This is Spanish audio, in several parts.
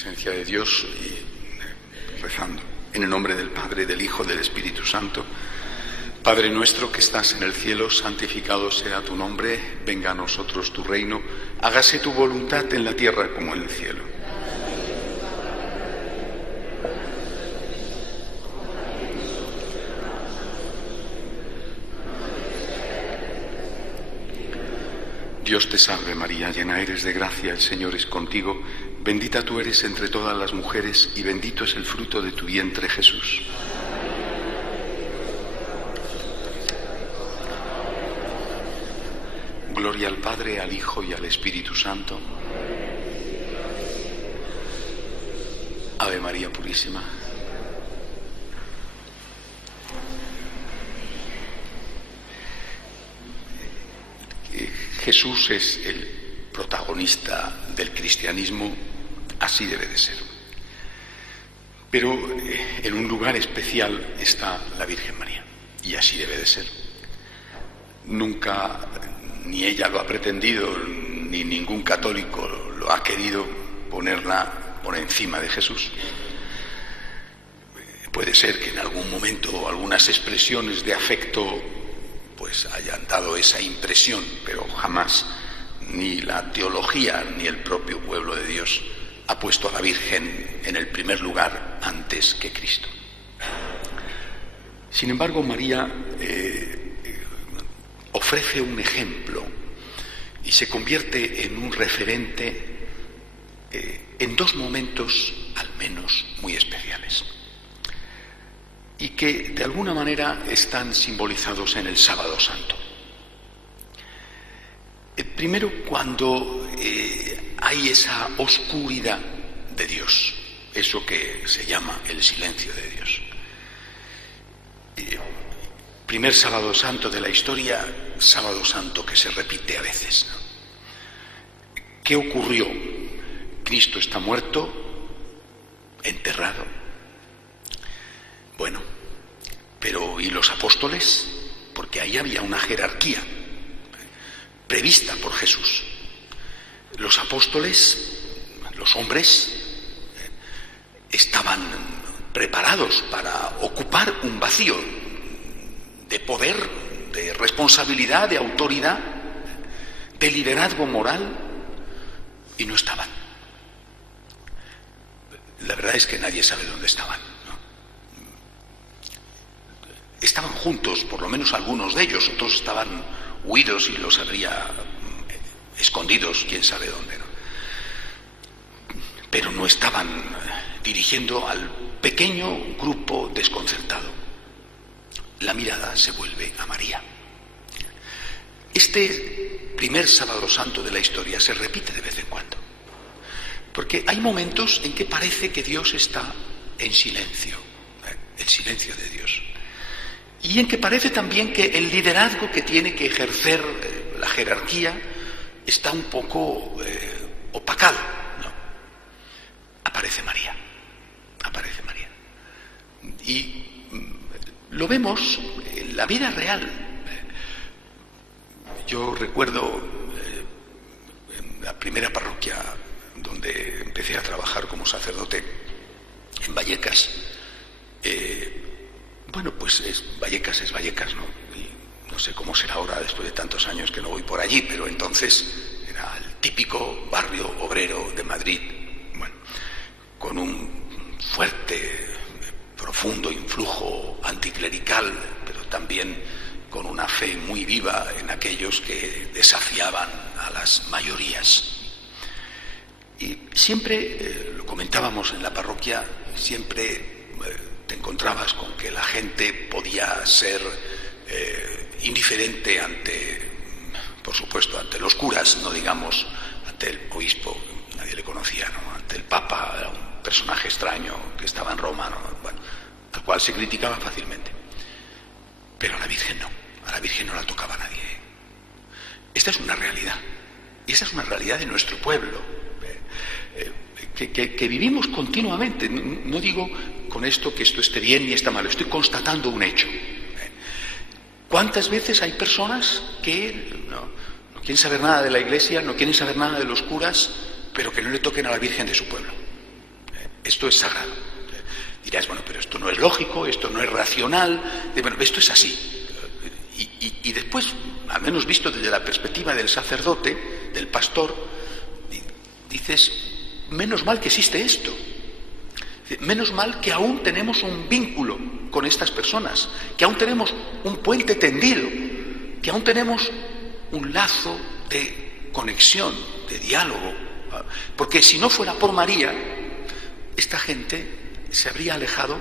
Presencia de Dios y rezando en el nombre del Padre, del Hijo, del Espíritu Santo. Padre nuestro que estás en el cielo, santificado sea tu nombre, venga a nosotros tu reino, hágase tu voluntad en la tierra como en el cielo. Dios te salve María, llena eres de gracia, el Señor es contigo, bendita tú eres entre todas las mujeres y bendito es el fruto de tu vientre Jesús. Gloria al Padre, al Hijo y al Espíritu Santo. Ave María Purísima. Jesús es el protagonista del cristianismo, así debe de ser. Pero en un lugar especial está la Virgen María, y así debe de ser. Nunca, ni ella lo ha pretendido, ni ningún católico lo ha querido ponerla por encima de Jesús. Puede ser que en algún momento algunas expresiones de afecto pues hayan dado esa impresión, pero jamás ni la teología ni el propio pueblo de Dios ha puesto a la Virgen en el primer lugar antes que Cristo. Sin embargo, María ofrece un ejemplo y se convierte en un referente en dos momentos al menos muy especiales, y que de alguna manera están simbolizados en el Sábado Santo. Primero, cuando hay esa oscuridad de Dios, eso que se llama el silencio de Dios. Primer Sábado Santo de la historia, Sábado Santo que se repite a veces, ¿no? ¿Qué ocurrió? Cristo está muerto, enterrado. Bueno, pero ¿y los apóstoles? Porque ahí había una jerarquía prevista por Jesús. Los apóstoles, los hombres, estaban preparados para ocupar un vacío de poder, de responsabilidad, de autoridad, de liderazgo moral, y no estaban. La verdad es que nadie sabe dónde estaban. Estaban juntos, por lo menos algunos de ellos, otros estaban huidos y los habría escondidos, quién sabe dónde, ¿no? Pero no estaban dirigiendo al pequeño grupo desconcertado. La mirada se vuelve a María. Este primer Sábado Santo de la historia se repite de vez en cuando, porque hay momentos en que parece que Dios está en silencio, el silencio de Dios. Y en que parece también que el liderazgo que tiene que ejercer la jerarquía está un poco opacado, ¿no? Aparece María. Y lo vemos en la vida real. Yo recuerdo en la primera parroquia donde empecé a trabajar como sacerdote, en Vallecas. Bueno, pues Vallecas es Vallecas, ¿no? Y no sé cómo será ahora después de tantos años que no voy por allí, pero entonces era el típico barrio obrero de Madrid, bueno, con un fuerte, profundo influjo anticlerical, pero también con una fe muy viva en aquellos que desafiaban a las mayorías. Y siempre, lo comentábamos en la parroquia, siempre te encontrabas con que la gente podía ser indiferente ante, por supuesto, ante los curas, no digamos ante el obispo, nadie le conocía, ¿no? Ante el Papa, era un personaje extraño que estaba en Roma, ¿no? Bueno, al cual se criticaba fácilmente. Pero a la Virgen no la tocaba nadie. Esta es una realidad, y esa es una realidad de nuestro pueblo, que vivimos continuamente. No digo con esto que esto esté bien ni está mal, estoy constatando un hecho. ¿Cuántas veces hay personas que no quieren saber nada de la Iglesia, no quieren saber nada de los curas, pero que no le toquen a la Virgen de su pueblo? Esto es sagrado. Dirás, bueno, pero esto no es lógico, esto no es racional. Bueno, esto es así. Y después, al menos visto desde la perspectiva del sacerdote, del pastor, dices, menos mal que existe esto. Menos mal que aún tenemos un vínculo con estas personas, que aún tenemos un puente tendido, que aún tenemos un lazo de conexión, de diálogo. Porque si no fuera por María, esta gente se habría alejado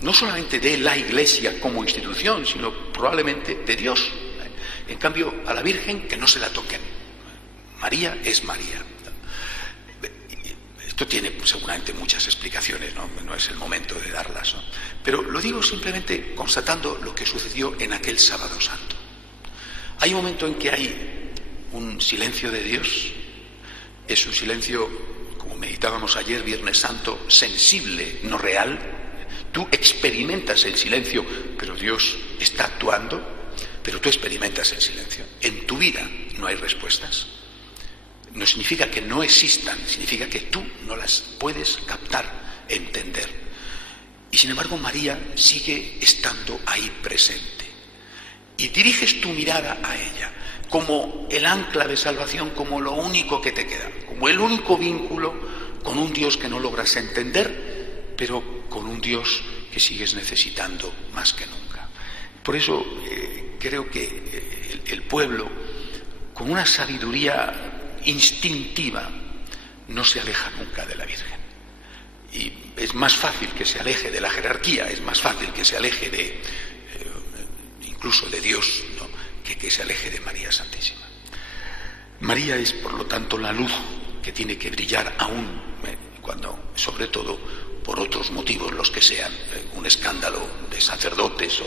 no solamente de la Iglesia como institución, sino probablemente de Dios. En cambio, a la Virgen que no se la toquen. María es María. Esto tiene seguramente muchas explicaciones, no es el momento de darlas, ¿no? Pero lo digo simplemente constatando lo que sucedió en aquel Sábado Santo. Hay un momento en que hay un silencio de Dios, es un silencio, como meditábamos ayer, Viernes Santo, sensible, no real. Tú experimentas el silencio, pero Dios está actuando, pero tú experimentas el silencio. En tu vida no hay respuestas. No significa que no existan, significa que tú no las puedes captar, entender. Y sin embargo María sigue estando ahí presente. Y diriges tu mirada a ella, como el ancla de salvación, como lo único que te queda, como el único vínculo con un Dios que no logras entender, pero con un Dios que sigues necesitando más que nunca. Por eso creo que el pueblo, con una sabiduría instintiva, no se aleja nunca de la Virgen. Y es más fácil que se aleje de la jerarquía, es más fácil que se aleje de incluso de Dios, ¿no?, que se aleje de María Santísima. María es, por lo tanto, la luz que tiene que brillar aún, cuando, sobre todo, por otros motivos, los que sean, un escándalo de sacerdotes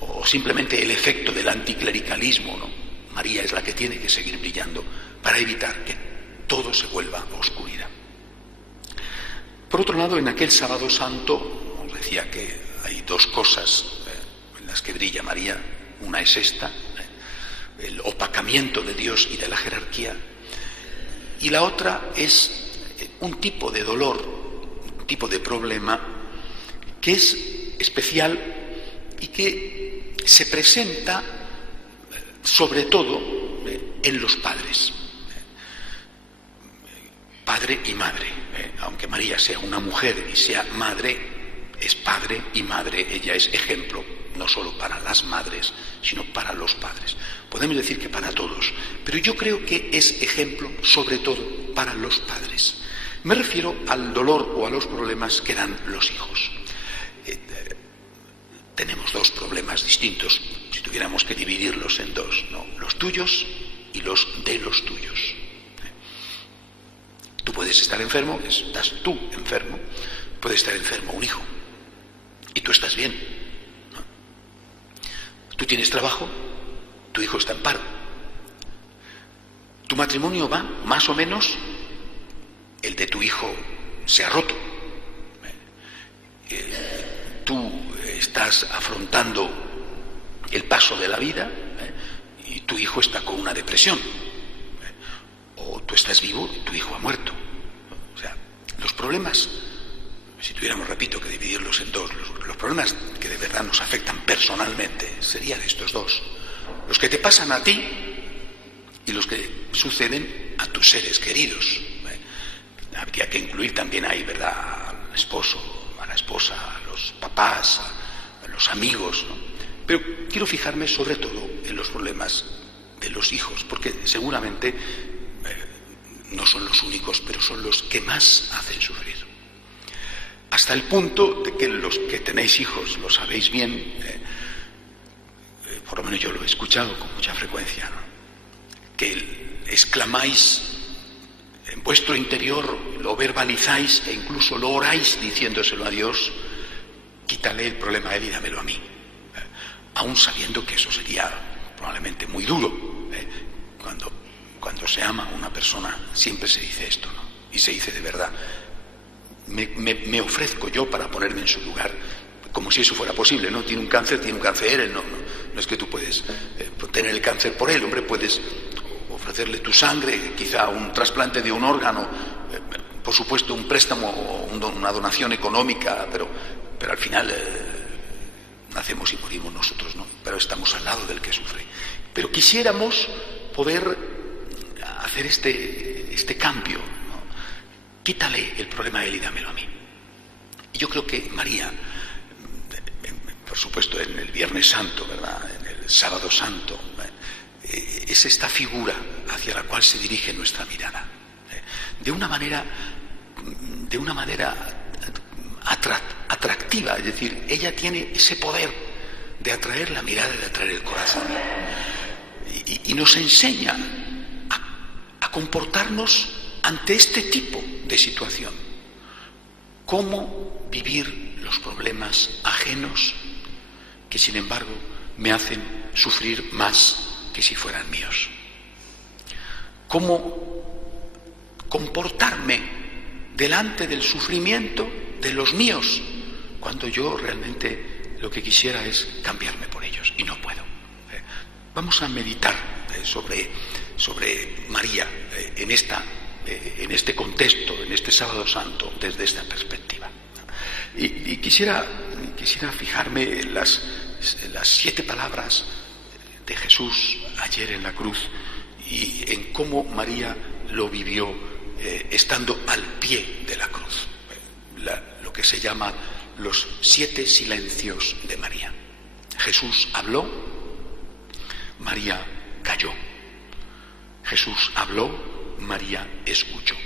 o simplemente el efecto del anticlericalismo, ¿no? María es la que tiene que seguir brillando para evitar que todo se vuelva oscuridad. Por otro lado, en aquel Sábado Santo, os decía que hay dos cosas en las que brilla María. Una es esta, el opacamiento de Dios y de la jerarquía, y la otra es un tipo de dolor, un tipo de problema que es especial y que se presenta sobre todo en los padres, padre y madre. Aunque María sea una mujer y sea madre, es padre y madre. Ella es ejemplo no solo para las madres, sino para los padres. Podemos decir que para todos, pero yo creo que es ejemplo sobre todo para los padres. Me refiero al dolor o a los problemas que dan los hijos. Tenemos dos problemas distintos, si tuviéramos que dividirlos en dos, ¿no? Los tuyos y los de los tuyos. Tú puedes estar enfermo, estás tú enfermo, puede estar enfermo un hijo, y tú estás bien, ¿no? Tú tienes trabajo, tu hijo está en paro. Tu matrimonio va más o menos, el de tu hijo se ha roto. Tú estás afrontando el paso de la vida y tu hijo está con una depresión. O tú estás vivo y tu hijo ha muerto. O sea, los problemas, si tuviéramos, repito, que dividirlos en dos, los problemas que de verdad nos afectan personalmente serían estos dos. Los que te pasan a ti y los que suceden a tus seres queridos. Habría que incluir también ahí, ¿verdad?, al esposo, a la esposa, a los papás, a los amigos, ¿no? Pero quiero fijarme sobre todo en los problemas de los hijos, porque seguramente no son los únicos, pero son los que más hacen sufrir. Hasta el punto de que los que tenéis hijos lo sabéis bien, por lo menos yo lo he escuchado con mucha frecuencia, ¿no?, que exclamáis en vuestro interior, lo verbalizáis e incluso lo oráis diciéndoselo a Dios: quítale el problema a él y dámelo a mí. Aún sabiendo que eso sería probablemente muy duro. Cuando se ama a una persona siempre se dice esto, ¿no? Y se dice de verdad. Me ofrezco yo para ponerme en su lugar, como si eso fuera posible, ¿no? Tiene un cáncer él, no es que tú puedes tener el cáncer por él, hombre, puedes ofrecerle tu sangre, quizá un trasplante de un órgano, por supuesto, un préstamo o una donación económica, pero al final nacemos y morimos nosotros, ¿no? Pero estamos al lado del que sufre. Pero quisiéramos poder hacer este cambio, ¿no? Quítale el problema a él y dámelo a mí. Y yo creo que María, por supuesto en el Viernes Santo, ¿verdad?, en el Sábado Santo, es esta figura hacia la cual se dirige nuestra mirada, de una manera atractiva, es decir, ella tiene ese poder de atraer la mirada y de atraer el corazón, y nos enseña a comportarnos ante este tipo de situación, cómo vivir los problemas ajenos que sin embargo me hacen sufrir más que si fueran míos. Cómo comportarme delante del sufrimiento de los míos cuando yo realmente lo que quisiera es cambiarme por ellos y no puedo. Vamos a meditar sobre María en este contexto, en este Sábado Santo, desde esta perspectiva. Y quisiera fijarme en las 7 palabras de Jesús ayer en la cruz y en cómo María lo vivió estando al pie de la cruz, lo que se llama los 7 silencios de María. Jesús habló, María calló. Jesús habló, María escuchó.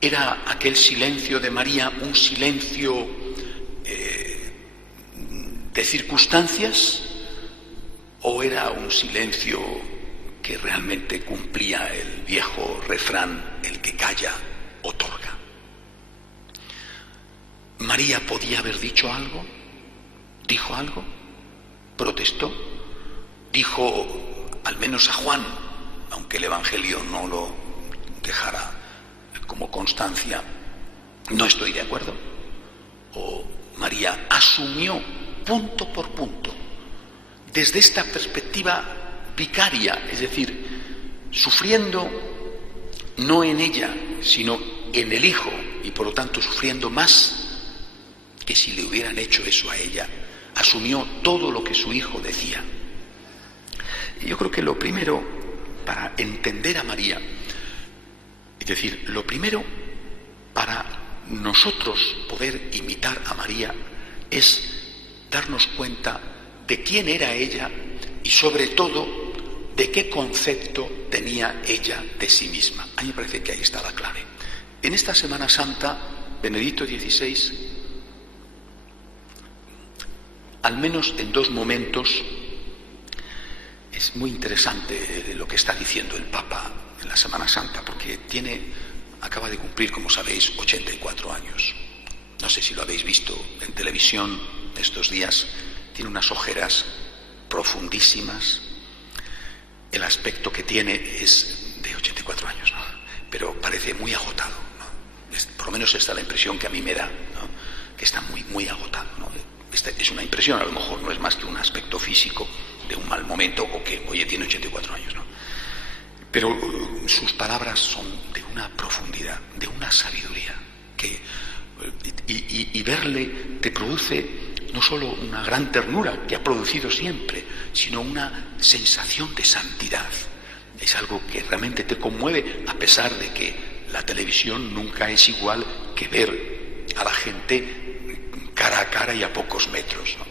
¿Era aquel silencio de María un silencio de circunstancias o era un silencio que realmente cumplía el viejo refrán, el que calla, otorga? ¿María podía haber dicho algo? ¿Dijo algo? ¿Protestó? Dijo, al menos a Juan, aunque el Evangelio no lo dejara como constancia, no estoy de acuerdo? ¿O María asumió punto por punto, desde esta perspectiva vicaria, es decir, sufriendo no en ella, sino en el Hijo, y por lo tanto sufriendo más que si le hubieran hecho eso a ella, asumió todo lo que su Hijo decía? Y yo creo que lo primero para entender a María, es decir, lo primero para nosotros poder imitar a María es darnos cuenta de quién era ella y sobre todo de qué concepto tenía ella de sí misma. A mí me parece que ahí está la clave. En esta Semana Santa, Benedicto XVI, al menos en 2 momentos, es muy interesante lo que está diciendo el Papa en la Semana Santa, porque acaba de cumplir, como sabéis, 84 años. No sé si lo habéis visto en televisión estos días, tiene unas ojeras profundísimas, el aspecto que tiene es de 84 años, ¿no? Pero parece muy agotado, ¿no? Por lo menos esta es la impresión que a mí me da, ¿no? Que está muy, muy agotado, ¿no? Esta es una impresión, a lo mejor no es más que un aspecto físico de un mal momento o que, oye, tiene 84 años, ¿no? Pero sus palabras son de una profundidad, de una sabiduría, y verle te produce no solo una gran ternura que ha producido siempre, sino una sensación de santidad. Es algo que realmente te conmueve, a pesar de que la televisión nunca es igual que ver a la gente cara a cara y a pocos metros, ¿no?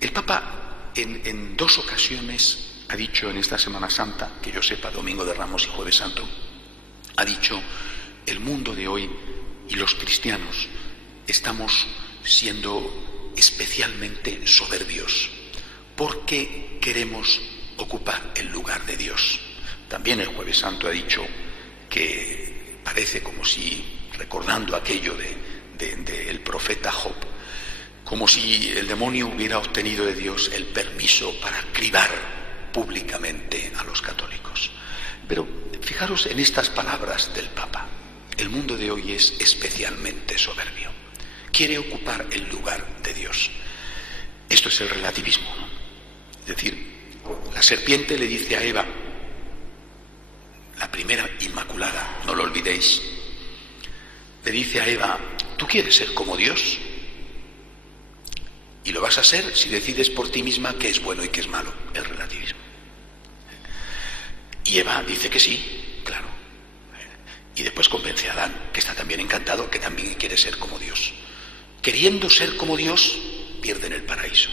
El Papa en 2 ocasiones ha dicho en esta Semana Santa, que yo sepa, Domingo de Ramos y Jueves Santo, ha dicho: el mundo de hoy y los cristianos estamos siendo especialmente soberbios porque queremos ocupar el lugar de Dios. También el Jueves Santo ha dicho que parece como si, recordando aquello del profeta Job, como si el demonio hubiera obtenido de Dios el permiso para cribar públicamente a los católicos. Pero fijaros en estas palabras del Papa: el mundo de hoy es especialmente soberbio, quiere ocupar el lugar de Dios. Esto es el relativismo, ¿no? Es decir, la serpiente le dice a Eva, la primera inmaculada, no lo olvidéis, le dice a Eva: ¿tú quieres ser como Dios? Y lo vas a ser si decides por ti misma qué es bueno y qué es malo, el relativismo. Y Eva dice que sí, claro. Y después convence a Adán, que está también encantado, que también quiere ser como Dios. Queriendo ser como Dios, pierden el paraíso.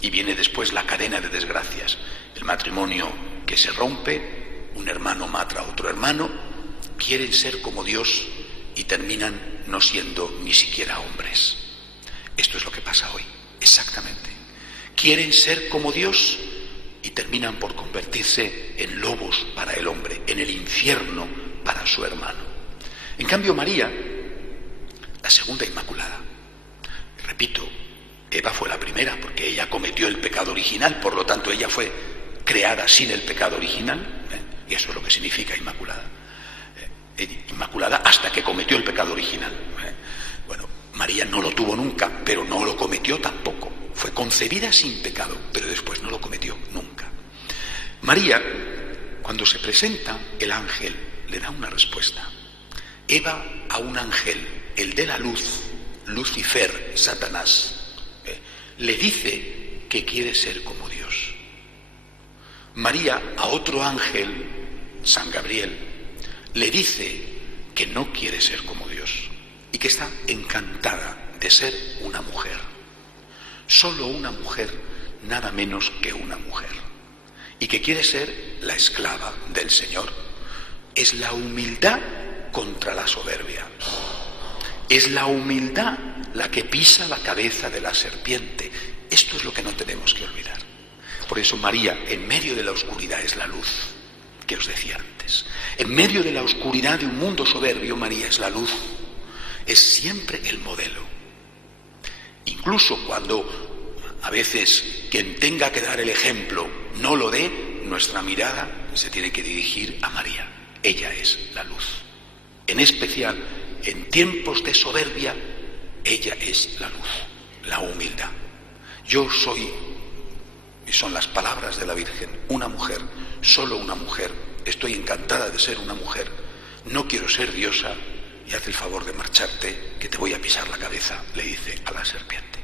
Y viene después la cadena de desgracias. El matrimonio que se rompe, un hermano mata a otro hermano, quieren ser como Dios y terminan no siendo ni siquiera hombres. Esto es lo que pasa hoy, exactamente. Quieren ser como Dios y terminan por convertirse en lobos para el hombre, en el infierno para su hermano. En cambio, María, la segunda Inmaculada, repito, Eva fue la primera porque ella cometió el pecado original, por lo tanto ella fue creada sin el pecado original, y eso es lo que significa Inmaculada. Inmaculada hasta que cometió el pecado original. Bueno, María no lo tuvo nunca, pero no lo cometió tampoco. Fue concebida sin pecado, pero después no lo cometió nunca. María, cuando se presenta, el ángel le da una respuesta. Eva a un ángel, el de la luz, Lucifer, Satanás, le dice que quiere ser como Dios. María a otro ángel, San Gabriel, le dice que no quiere ser como Dios y que está encantada de ser una mujer. Solo una mujer, nada menos que una mujer. Y que quiere ser la esclava del Señor. Es la humildad contra la soberbia. Es la humildad la que pisa la cabeza de la serpiente. Esto es lo que no tenemos que olvidar. Por eso María, en medio de la oscuridad, es la luz que os decía antes. En medio de la oscuridad de un mundo soberbio, María es la luz. Es siempre el modelo. Incluso cuando a veces quien tenga que dar el ejemplo no lo dé, nuestra mirada se tiene que dirigir a María. Ella es la luz. En especial, en tiempos de soberbia, ella es la luz, la humildad. Yo soy, y son las palabras de la Virgen, una mujer, solo una mujer. Estoy encantada de ser una mujer. No quiero ser diosa y haz el favor de marcharte, que te voy a pisar la cabeza, le dice a la serpiente.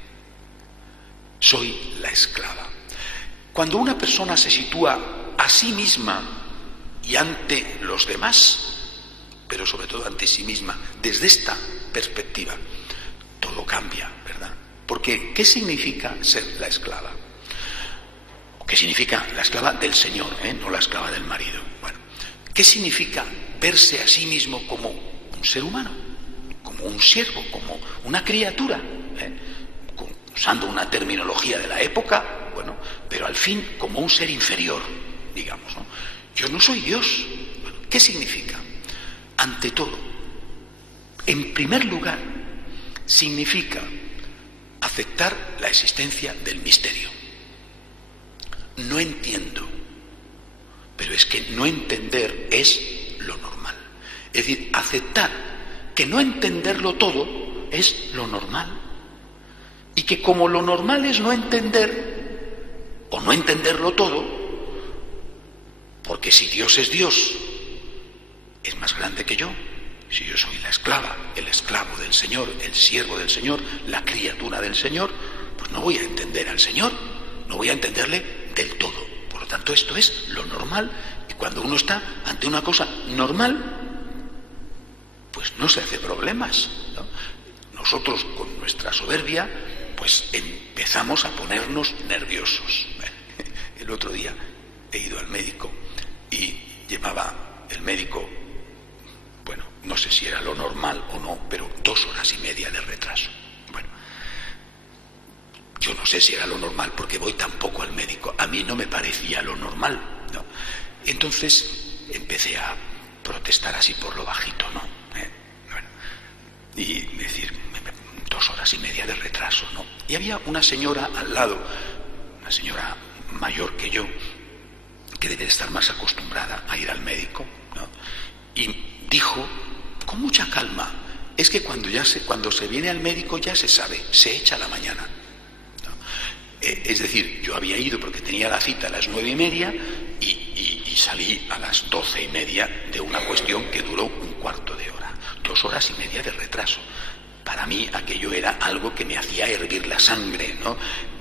Soy la esclava. Cuando una persona se sitúa a sí misma y ante los demás, pero sobre todo ante sí misma, desde esta perspectiva, todo cambia, ¿verdad? Porque, ¿qué significa ser la esclava? ¿Qué significa la esclava del Señor, no la esclava del marido? Bueno, ¿qué significa verse a sí mismo como un ser humano, como un siervo, como una criatura? Usando una terminología de la época, bueno, pero al fin como un ser inferior, digamos, ¿no? Yo no soy Dios. Bueno, ¿qué significa? Ante todo, en primer lugar, significa aceptar la existencia del misterio. No entiendo, pero es que no entender es lo normal. Es decir, aceptar que no entenderlo todo es lo normal. Y que como lo normal es no entender, o no entenderlo todo, porque si Dios es Dios, es más grande que yo. Si yo soy la esclava, el esclavo del Señor, el siervo del Señor, la criatura del Señor, pues no voy a entender al Señor, no voy a entenderle del todo. Por lo tanto, esto es lo normal. Y cuando uno está ante una cosa normal, pues no se hace problemas, ¿no? Nosotros, con nuestra soberbia, pues empezamos a ponernos nerviosos. El otro día he ido al médico y llevaba el médico, bueno, no sé si era lo normal o no, pero 2 horas y media de retraso. Bueno, yo no sé si era lo normal porque voy tan poco al médico. A mí no me parecía lo normal, ¿no? Entonces empecé a protestar así por lo bajito, ¿no? Bueno, y decir, 2 horas y media de retraso, ¿no? Y había una señora al lado, una señora mayor que yo, que debe estar más acostumbrada a ir al médico, ¿no? Y dijo, con mucha calma, es que cuando se viene al médico ya se sabe, se echa la mañana, ¿no? Es decir, yo había ido porque tenía la cita a las 9:30 y salí a las 12:30 de una cuestión que duró un cuarto de hora. 2 horas y media de retraso. Para mí aquello era algo que me hacía hervir la sangre, ¿no?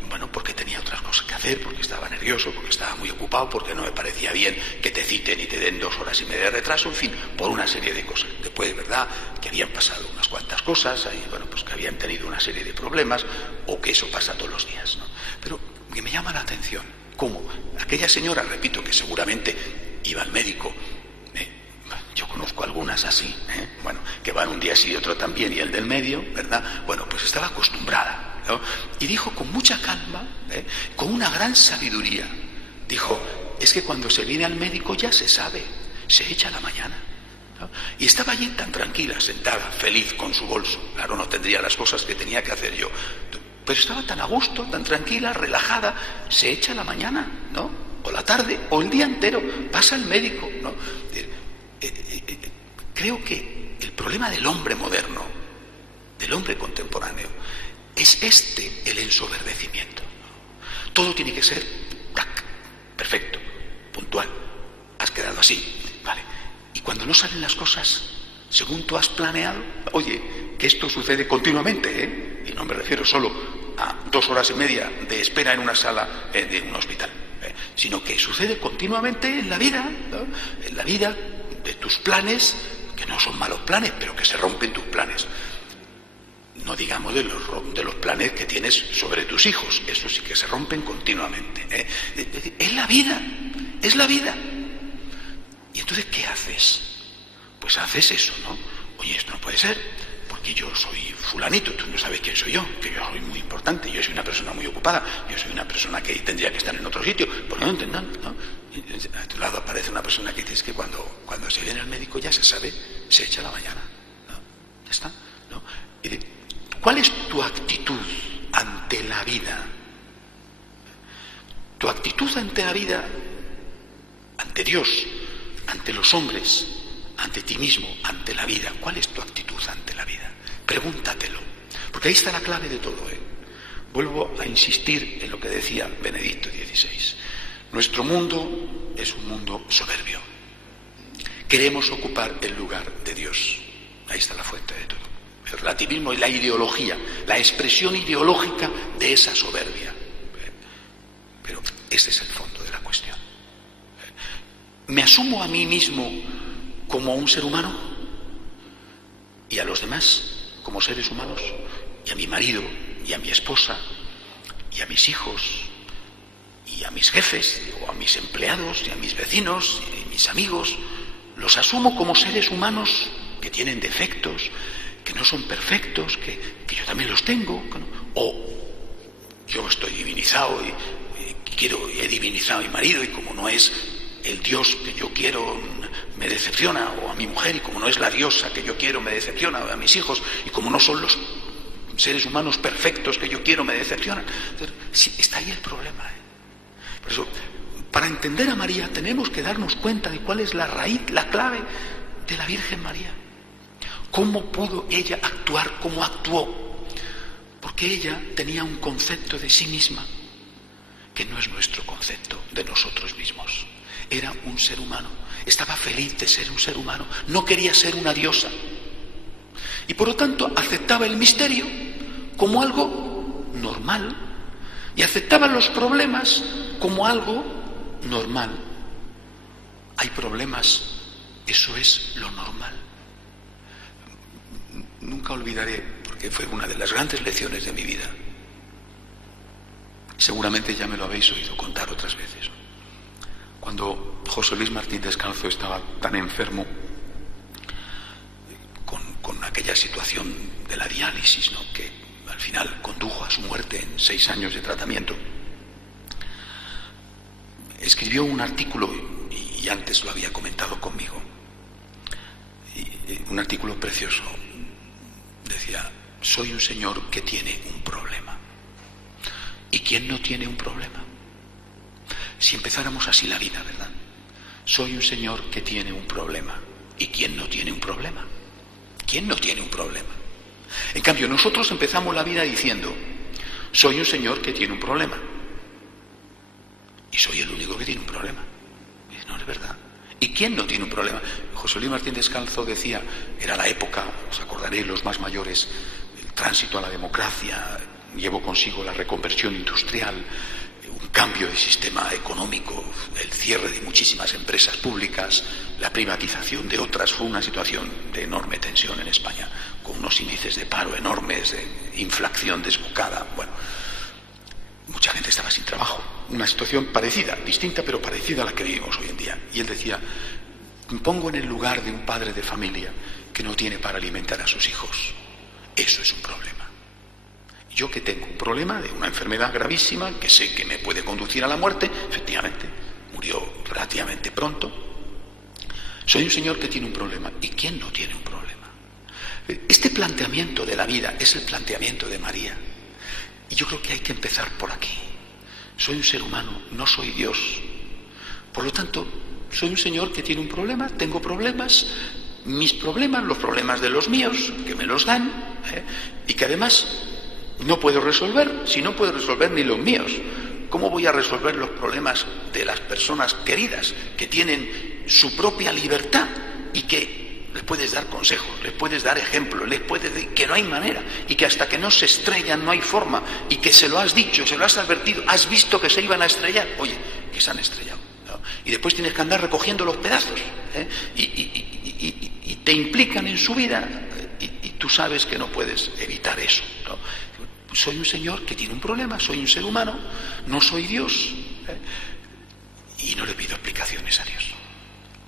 Bueno, porque tenía otras cosas que hacer, porque estaba nervioso, porque estaba muy ocupado, porque no me parecía bien que te citen y te den 2 horas y media de retraso, en fin, por una serie de cosas. Después, es verdad, que habían pasado unas cuantas cosas, ahí, bueno, pues que habían tenido una serie de problemas, o que eso pasa todos los días, ¿no? Pero que me llama la atención, cómo aquella señora, repito, que seguramente iba al médico, yo conozco algunas así, bueno, que van un día sí y otro también, y el del medio, ¿verdad? Bueno, pues estaba acostumbrada, ¿no? Y dijo con mucha calma, con una gran sabiduría, dijo, es que cuando se viene al médico ya se sabe, se echa la mañana, ¿no? Y estaba allí tan tranquila, sentada, feliz con su bolso. Claro, no tendría las cosas que tenía que hacer yo, pero estaba tan a gusto, tan tranquila, relajada, se echa la mañana, ¿no? O la tarde, o el día entero, pasa al médico, ¿no? Creo que el problema del hombre moderno, del hombre contemporáneo, es el ensoberbecimiento. Todo tiene que ser perfecto, puntual. Has quedado así, vale. Y cuando no salen las cosas según tú has planeado, oye, que esto sucede continuamente, y no me refiero solo a 2 horas y media de espera en una sala de un hospital, sino que sucede continuamente en la vida, ¿no? En la vida de tus planes, que no son malos planes, pero que se rompen tus planes. No digamos de los planes que tienes sobre tus hijos, eso sí que se rompen continuamente, Es la vida, es la vida. Y entonces, ¿qué haces? Pues haces eso, ¿no? Oye, esto no puede ser, porque yo soy fulanito, tú no sabes quién soy yo, que yo soy muy importante, yo soy una persona muy ocupada, yo soy una persona que tendría que estar en otro sitio, ¿por qué no entiendan? ¿No? A tu lado aparece una persona que dice que cuando se viene al médico ya se sabe, se echa la mañana, ¿no? ¿Ya está? ¿No? Y ¿cuál es tu actitud ante la vida? Tu actitud ante la vida, ante Dios, ante los hombres, ante ti mismo, ante la vida. ¿Cuál es tu actitud ante la vida? Pregúntatelo, porque ahí está la clave de todo, Vuelvo a insistir en lo que decía Benedicto XVI. Nuestro mundo es un mundo soberbio. Queremos ocupar el lugar de Dios. Ahí está la fuente de todo. El relativismo y la ideología, la expresión ideológica de esa soberbia. Pero ese es el fondo de la cuestión. ¿Me asumo a mí mismo como un ser humano? ¿Y a los demás como seres humanos? ¿Y a mi marido? ¿Y a mi esposa? ¿Y a mis hijos? ¿Y a mis jefes? ¿O a mis empleados? ¿Y a mis vecinos? ¿Y a mis amigos? ¿Los asumo como seres humanos que tienen defectos, que no son perfectos, que yo también los tengo? ¿O yo estoy divinizado y he divinizado a mi marido, y como no es el Dios que yo quiero me decepciona, o a mi mujer, y como no es la diosa que yo quiero me decepciona, o a mis hijos, y como no son los seres humanos perfectos que yo quiero me decepcionan? Entonces, sí, está ahí el problema, Por eso, para entender a María tenemos que darnos cuenta de cuál es la raíz, la clave de la Virgen María. ¿Cómo pudo ella actuar como actuó? Porque ella tenía un concepto de sí misma que no es nuestro concepto de nosotros mismos. Era un ser humano, estaba feliz de ser un ser humano, no quería ser una diosa. Y por lo tanto aceptaba el misterio como algo normal, y aceptaba los problemas como algo normal. Hay problemas, eso es lo normal. Nunca olvidaré, porque fue una de las grandes lecciones de mi vida. Seguramente ya me lo habéis oído contar otras veces. Cuando José Luis Martín Descalzo estaba tan enfermo, con aquella situación de la diálisis, ¿no?, que al final condujo a su muerte en 6 años de tratamiento, escribió un artículo, y antes lo había comentado conmigo, un artículo precioso. Decía: soy un señor que tiene un problema. ¿Y quién no tiene un problema? Si empezáramos así la vida, ¿verdad? Soy un señor que tiene un problema. ¿Y quién no tiene un problema? ¿Quién no tiene un problema? En cambio, nosotros empezamos la vida diciendo: soy un señor que tiene un problema. Y soy el único que tiene un problema. Y no es verdad. ¿Y quién no tiene un problema? José Luis Martín Descalzo decía, era la época, os acordaréis los más mayores, el tránsito a la democracia, llevó consigo la reconversión industrial, un cambio de sistema económico, el cierre de muchísimas empresas públicas, la privatización de otras. Fue una situación de enorme tensión en España, con unos índices de paro enormes, de inflación desbocada. Bueno, mucha gente estaba sin trabajo. Una situación parecida, distinta pero parecida a la que vivimos hoy en día. Y él decía, me pongo en el lugar de un padre de familia que no tiene para alimentar a sus hijos. Eso es un problema. Yo que tengo un problema de una enfermedad gravísima, que sé que me puede conducir a la muerte, efectivamente, murió relativamente pronto. Soy un señor que tiene un problema. ¿Y quién no tiene un problema? Este planteamiento de la vida es el planteamiento de María. Y yo creo que hay que empezar por aquí. Soy un ser humano, no soy Dios. Por lo tanto, soy un señor que tiene un problema, tengo problemas, mis problemas, los problemas de los míos, que me los dan, y que además no puedo resolver. Si no puedo resolver ni los míos, ¿cómo voy a resolver los problemas de las personas queridas que tienen su propia libertad y que les puedes dar consejos, les puedes dar ejemplos, les puedes decir que no hay manera y que hasta que no se estrellan no hay forma y que se lo has dicho, se lo has advertido, has visto que se iban a estrellar, oye, que se han estrellado, ¿no? Y después tienes que andar recogiendo los pedazos, y te implican en su vida y tú sabes que no puedes evitar eso, ¿no? Soy un señor que tiene un problema, soy un ser humano, no soy Dios, y no le pido explicaciones a Dios.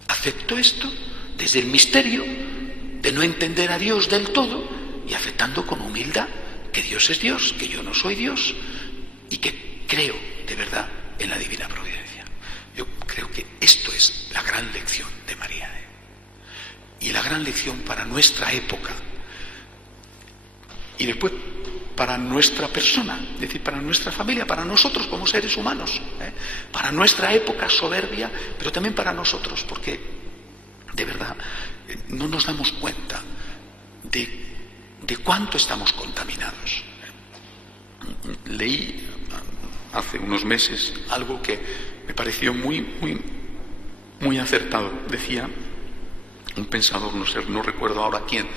Acepto esto desde el misterio de no entender a Dios del todo y aceptando con humildad que Dios es Dios, que yo no soy Dios y que creo de verdad en la divina providencia. Yo creo que esto es la gran lección de María, y la gran lección para nuestra época y después para nuestra persona, es decir, para nuestra familia, para nosotros como seres humanos, para nuestra época soberbia, pero también para nosotros, porque de verdad no nos damos cuenta de cuánto estamos contaminados. Leí hace unos meses algo que me pareció muy acertado. Decía un pensador, no recuerdo ahora quién,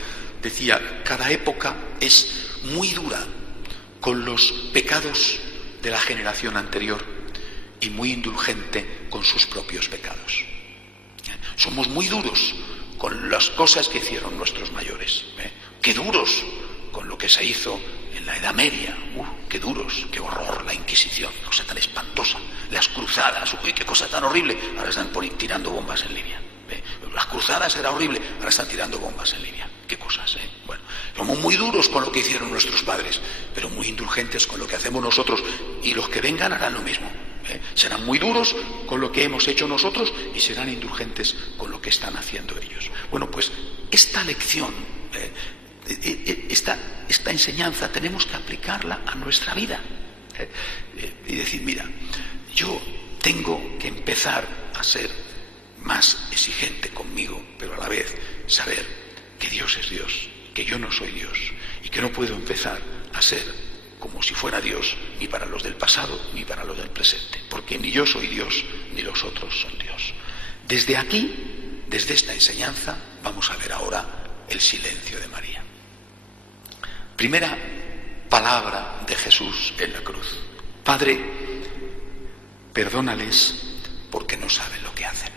decía, cada época es muy dura con los pecados de la generación anterior y muy indulgente con sus propios pecados. Somos muy duros con las cosas que hicieron nuestros mayores. Qué duros con lo que se hizo en la Edad Media. Qué duros, qué horror la Inquisición, qué cosa tan espantosa. Las cruzadas, qué cosa tan horrible. Ahora están tirando bombas en Libia. Las cruzadas era horrible, ahora están tirando bombas en Libia. Qué cosas, Bueno, somos muy duros con lo que hicieron nuestros padres, pero muy indulgentes con lo que hacemos nosotros, y los que vengan harán lo mismo. Serán muy duros con lo que hemos hecho nosotros y serán indulgentes con lo que están haciendo ellos. Bueno, pues esta lección, esta enseñanza tenemos que aplicarla a nuestra vida, y decir, mira, yo tengo que empezar a ser más exigente conmigo, pero a la vez saber que Dios es Dios, que yo no soy Dios y que no puedo empezar a ser como si fuera Dios ni para los del pasado ni para los del presente, porque ni yo soy Dios ni los otros son Dios. Desde aquí, desde esta enseñanza, vamos a ver ahora el silencio de María. Primera palabra de Jesús en la cruz: Padre, perdónales porque no saben lo que hacen.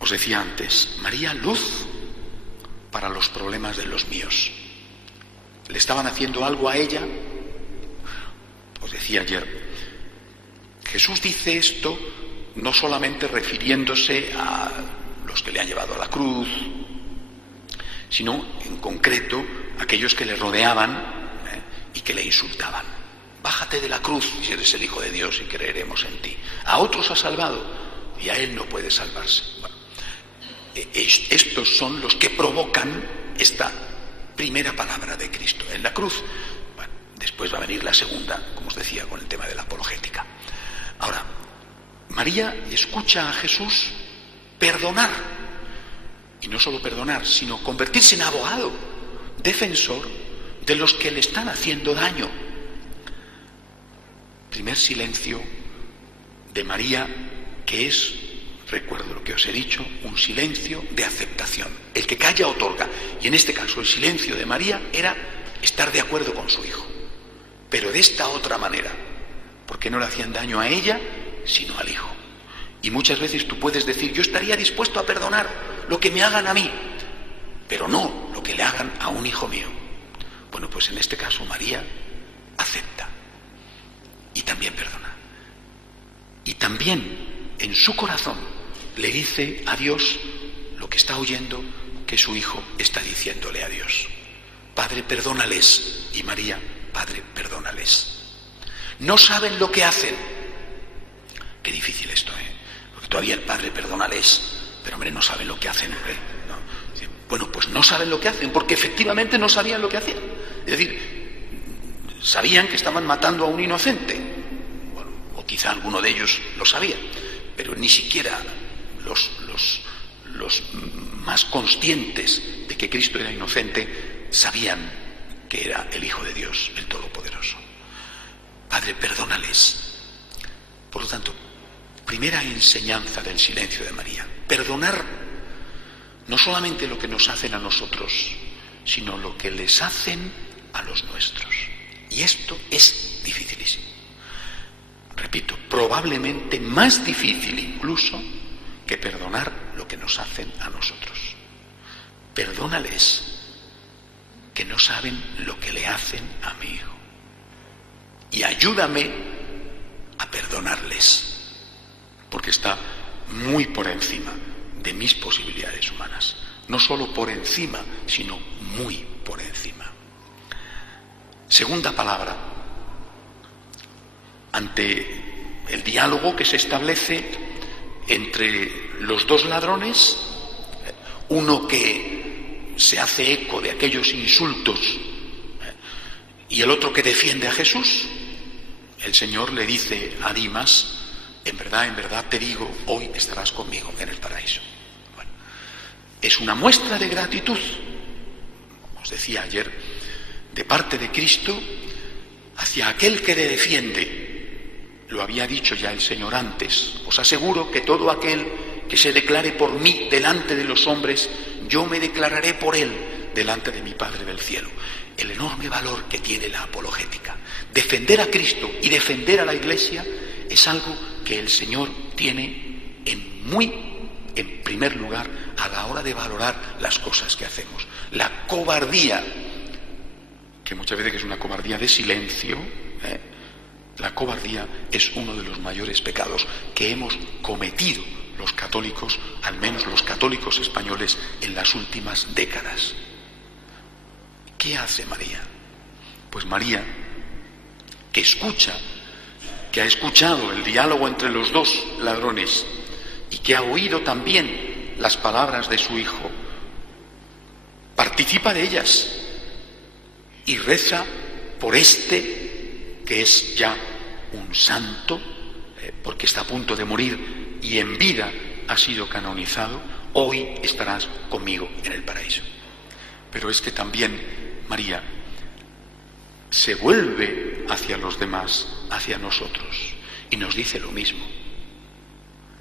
Os decía antes, María, luz para los problemas de los míos. ¿Le estaban haciendo algo a ella? Os decía ayer, Jesús dice esto no solamente refiriéndose a los que le han llevado a la cruz, sino en concreto a aquellos que le rodeaban y que le insultaban. Bájate de la cruz si eres el Hijo de Dios y creeremos en ti. A otros ha salvado y a él no puede salvarse. Bueno, estos son los que provocan esta primera palabra de Cristo en la cruz. Bueno, después va a venir la segunda, como os decía, con el tema de la apologética. Ahora, María escucha a Jesús perdonar, y no solo perdonar, sino convertirse en abogado, defensor de los que le están haciendo daño. Primer silencio de María, que es recuerdo lo que os he dicho, un silencio de aceptación. El que calla otorga. Y en este caso el silencio de María era estar de acuerdo con su hijo, pero de esta otra manera, porque no le hacían daño a ella, sino al hijo. Y muchas veces tú puedes decir, yo estaría dispuesto a perdonar lo que me hagan a mí, pero no lo que le hagan a un hijo mío. Bueno, pues en este caso María acepta y también perdona. Y también en su corazón le dice a Dios lo que está oyendo que su hijo está diciéndole a Dios. Padre, perdónales. Y María, Padre, perdónales. No saben lo que hacen. Qué difícil esto, porque todavía el Padre, perdónales. Pero hombre, no saben lo que hacen, hombre. ¿No? Bueno, pues no saben lo que hacen, porque efectivamente no sabían lo que hacían. Es decir, sabían que estaban matando a un inocente. Bueno, o quizá alguno de ellos lo sabía, pero ni siquiera los más conscientes de que Cristo era inocente sabían que era el Hijo de Dios, el Todopoderoso. Padre, perdónales. Por lo tanto, primera enseñanza del silencio de María: perdonar no solamente lo que nos hacen a nosotros, sino lo que les hacen a los nuestros. Y esto es dificilísimo. Repito, probablemente más difícil incluso que perdonar lo que nos hacen a nosotros. Perdónales, que no saben lo que le hacen a mi hijo. Y ayúdame a perdonarles, porque está muy por encima de mis posibilidades humanas. No solo por encima, sino muy por encima. Segunda palabra, ante el diálogo que se establece entre los dos ladrones, uno que se hace eco de aquellos insultos y el otro que defiende a Jesús, el Señor le dice a Dimas: en verdad te digo, hoy estarás conmigo en el paraíso. Bueno, es una muestra de gratitud, os decía ayer, de parte de Cristo hacia aquel que le defiende. Lo había dicho ya el Señor antes: os aseguro que todo aquel que se declare por mí delante de los hombres, yo me declararé por él delante de mi Padre del cielo. El enorme valor que tiene la apologética. Defender a Cristo y defender a la Iglesia es algo que el Señor tiene en primer lugar a la hora de valorar las cosas que hacemos. La cobardía, que muchas veces es una cobardía de silencio, la cobardía es uno de los mayores pecados que hemos cometido los católicos, al menos los católicos españoles, en las últimas décadas. ¿Qué hace María? Pues María, que ha escuchado el diálogo entre los dos ladrones y que ha oído también las palabras de su hijo, participa de ellas y reza por este que es ya un santo, porque está a punto de morir y en vida ha sido canonizado. Hoy estarás conmigo en el paraíso. Pero es que también María se vuelve hacia los demás, hacia nosotros, y nos dice lo mismo.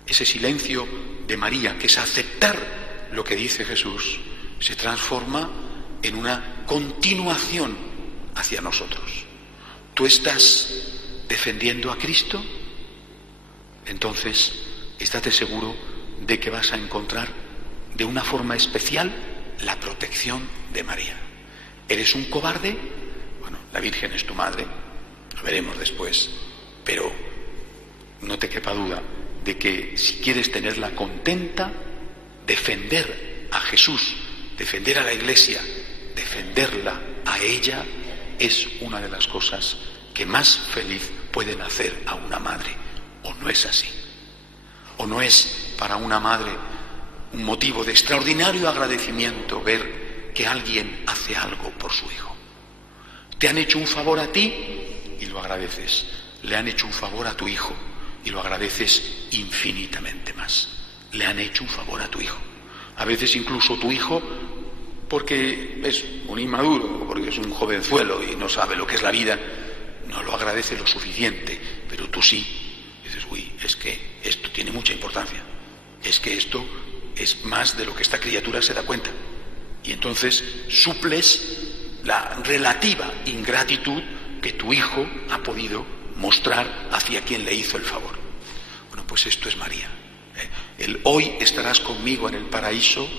Ese silencio de María, que es aceptar lo que dice Jesús, se transforma en una continuación hacia nosotros. ¿Tú estás defendiendo a Cristo? Entonces, estate seguro de que vas a encontrar de una forma especial la protección de María. ¿Eres un cobarde? Bueno, la Virgen es tu madre, lo veremos después, pero no te quepa duda de que si quieres tenerla contenta, defender a Jesús, defender a la Iglesia, defenderla a ella, es una de las cosas que más feliz pueden hacer a una madre. ¿O no es así? ¿O no es para una madre un motivo de extraordinario agradecimiento ver que alguien hace algo por su hijo? Te han hecho un favor a ti y lo agradeces. Le han hecho un favor a tu hijo y lo agradeces infinitamente más. Le han hecho un favor a tu hijo. A veces incluso tu hijo, porque es un inmaduro, porque es un jovenzuelo y no sabe lo que es la vida, no lo agradece lo suficiente, pero tú sí. Dices, uy, es que esto tiene mucha importancia. es que esto es más de lo que esta criatura se da cuenta. Y entonces suples la relativa ingratitud que tu hijo ha podido mostrar hacia quien le hizo el favor. Bueno, pues esto es María. El hoy estarás conmigo en el paraíso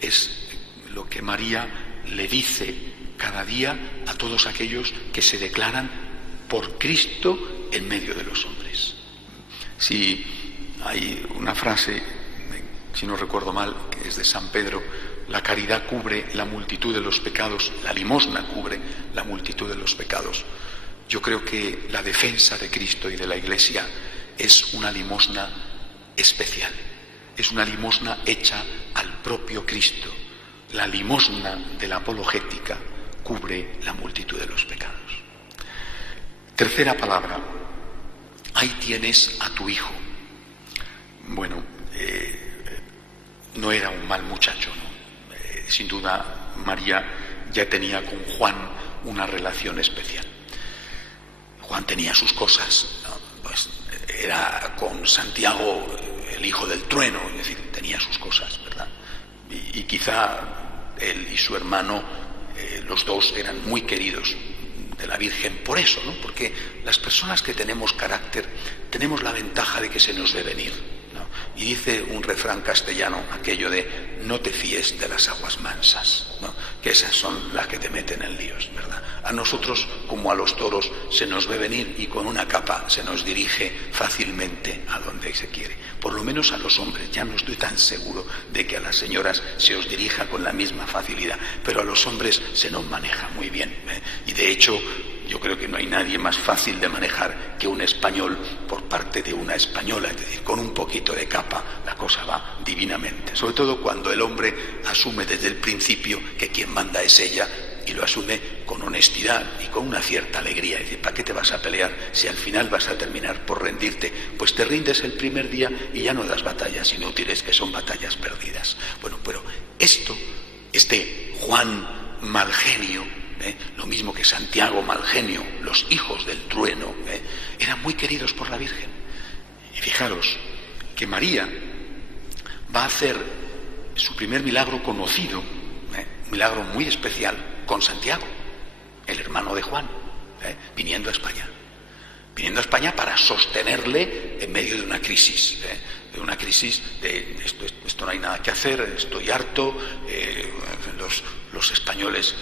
es lo que María le dice cada día a todos aquellos que se declaran por Cristo en medio de los hombres. Si hay una frase, si no recuerdo mal, que es de San Pedro: la caridad cubre la multitud de los pecados, la limosna cubre la multitud de los pecados. Yo creo que la defensa de Cristo y de la Iglesia es una limosna especial, es una limosna hecha al propio Cristo. La limosna de la apologética cubre la multitud de los pecados. Tercera palabra: ahí tienes a tu hijo. Bueno, no era un mal muchacho, ¿no? Sin duda María ya tenía con Juan una relación especial. Juan tenía sus cosas, ¿no? Pues era con Santiago el hijo del trueno, es decir, tenía sus cosas, ¿verdad? Y quizá él y su hermano, los dos eran muy queridos de la Virgen por eso, ¿no? Porque las personas que tenemos carácter tenemos la ventaja de que se nos ve venir, ¿no? Y dice un refrán castellano aquello de no te fíes de las aguas mansas, ¿no? Que esas son las que te meten en líos, ¿verdad? A nosotros, como a los toros, se nos ve venir y con una capa se nos dirige fácilmente a donde se quiere. Por lo menos a los hombres, ya no estoy tan seguro de que a las señoras se os dirija con la misma facilidad, pero a los hombres se nos maneja muy bien, ¿eh? Y de hecho, yo creo que no hay nadie más fácil de manejar que un español por parte de una española, es decir, con un poquito de capa la cosa va divinamente, sobre todo cuando el hombre asume desde el principio que quien manda es ella y lo asume con honestidad y con una cierta alegría. Es decir, ¿para qué te vas a pelear si al final vas a terminar por rendirte? Pues te rindes el primer día y ya no das batallas inútiles, que son batallas perdidas. Bueno, pero este Juan Malgenio, lo mismo que Santiago Malgenio, los hijos del trueno, eran muy queridos por la Virgen. Y fijaros que María va a hacer su primer milagro conocido, un milagro muy especial, con Santiago, el hermano de Juan, viniendo a España. Viniendo a España para sostenerle en medio de una crisis, de esto no hay nada que hacer, estoy harto, los españoles,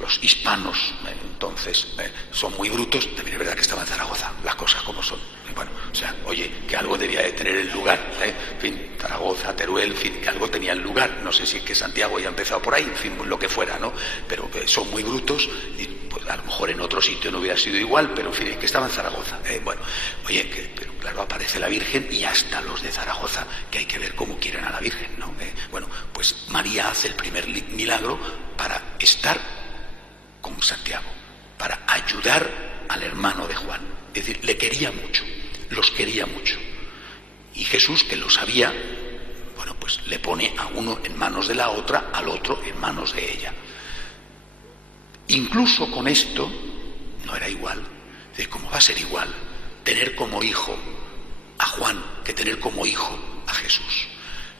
los hispanos, entonces son muy brutos. También es verdad que estaba en Zaragoza, las cosas como son. Bueno, o sea, oye, que algo debía de tener el lugar, en fin, Zaragoza, Teruel, en fin, que algo tenía el lugar. No sé si es que Santiago ya ha empezado por ahí, en fin, lo que fuera, ¿no? Pero que son muy brutos y pues a lo mejor en otro sitio no hubiera sido igual, pero en fin, que estaba en Zaragoza. Bueno, oye, pero claro, aparece la Virgen y hasta los de Zaragoza, que hay que ver cómo quieren a la Virgen, ¿no? Bueno, pues María hace el primer milagro para estar con Santiago, para ayudar al hermano de Juan. Es decir, le quería mucho, los quería mucho. Y Jesús, que lo sabía, bueno, pues le pone a uno en manos de la otra, al otro en manos de ella. Incluso con esto no era igual. Es decir, ¿cómo va a ser igual tener como hijo a Juan que tener como hijo a Jesús?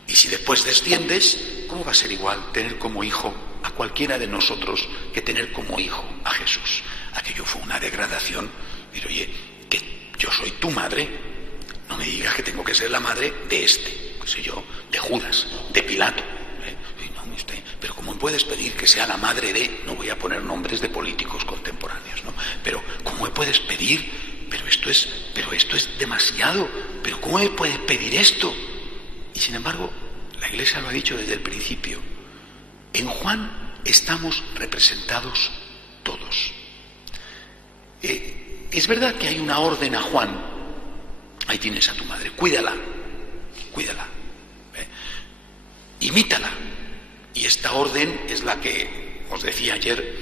Y si después desciendes, ¿cómo va a ser igual tener como hijo a cualquiera de nosotros que tener como hijo a Jesús? Aquello fue una degradación. Pero oye, que yo soy tu madre, no me digas que tengo que ser la madre de qué sé yo, de Judas, de Pilato. Pero ¿cómo puedes pedir que sea la madre de? No voy a poner nombres de políticos contemporáneos, ¿no? Pero ¿cómo me puedes pedir? Pero esto es demasiado. Pero ¿cómo me puedes pedir esto? Y sin embargo, la Iglesia lo ha dicho desde el principio. En Juan estamos representados todos. Es verdad que hay una orden a Juan. Ahí tienes a tu madre, cuídala, imítala. Y esta orden es la que os decía ayer,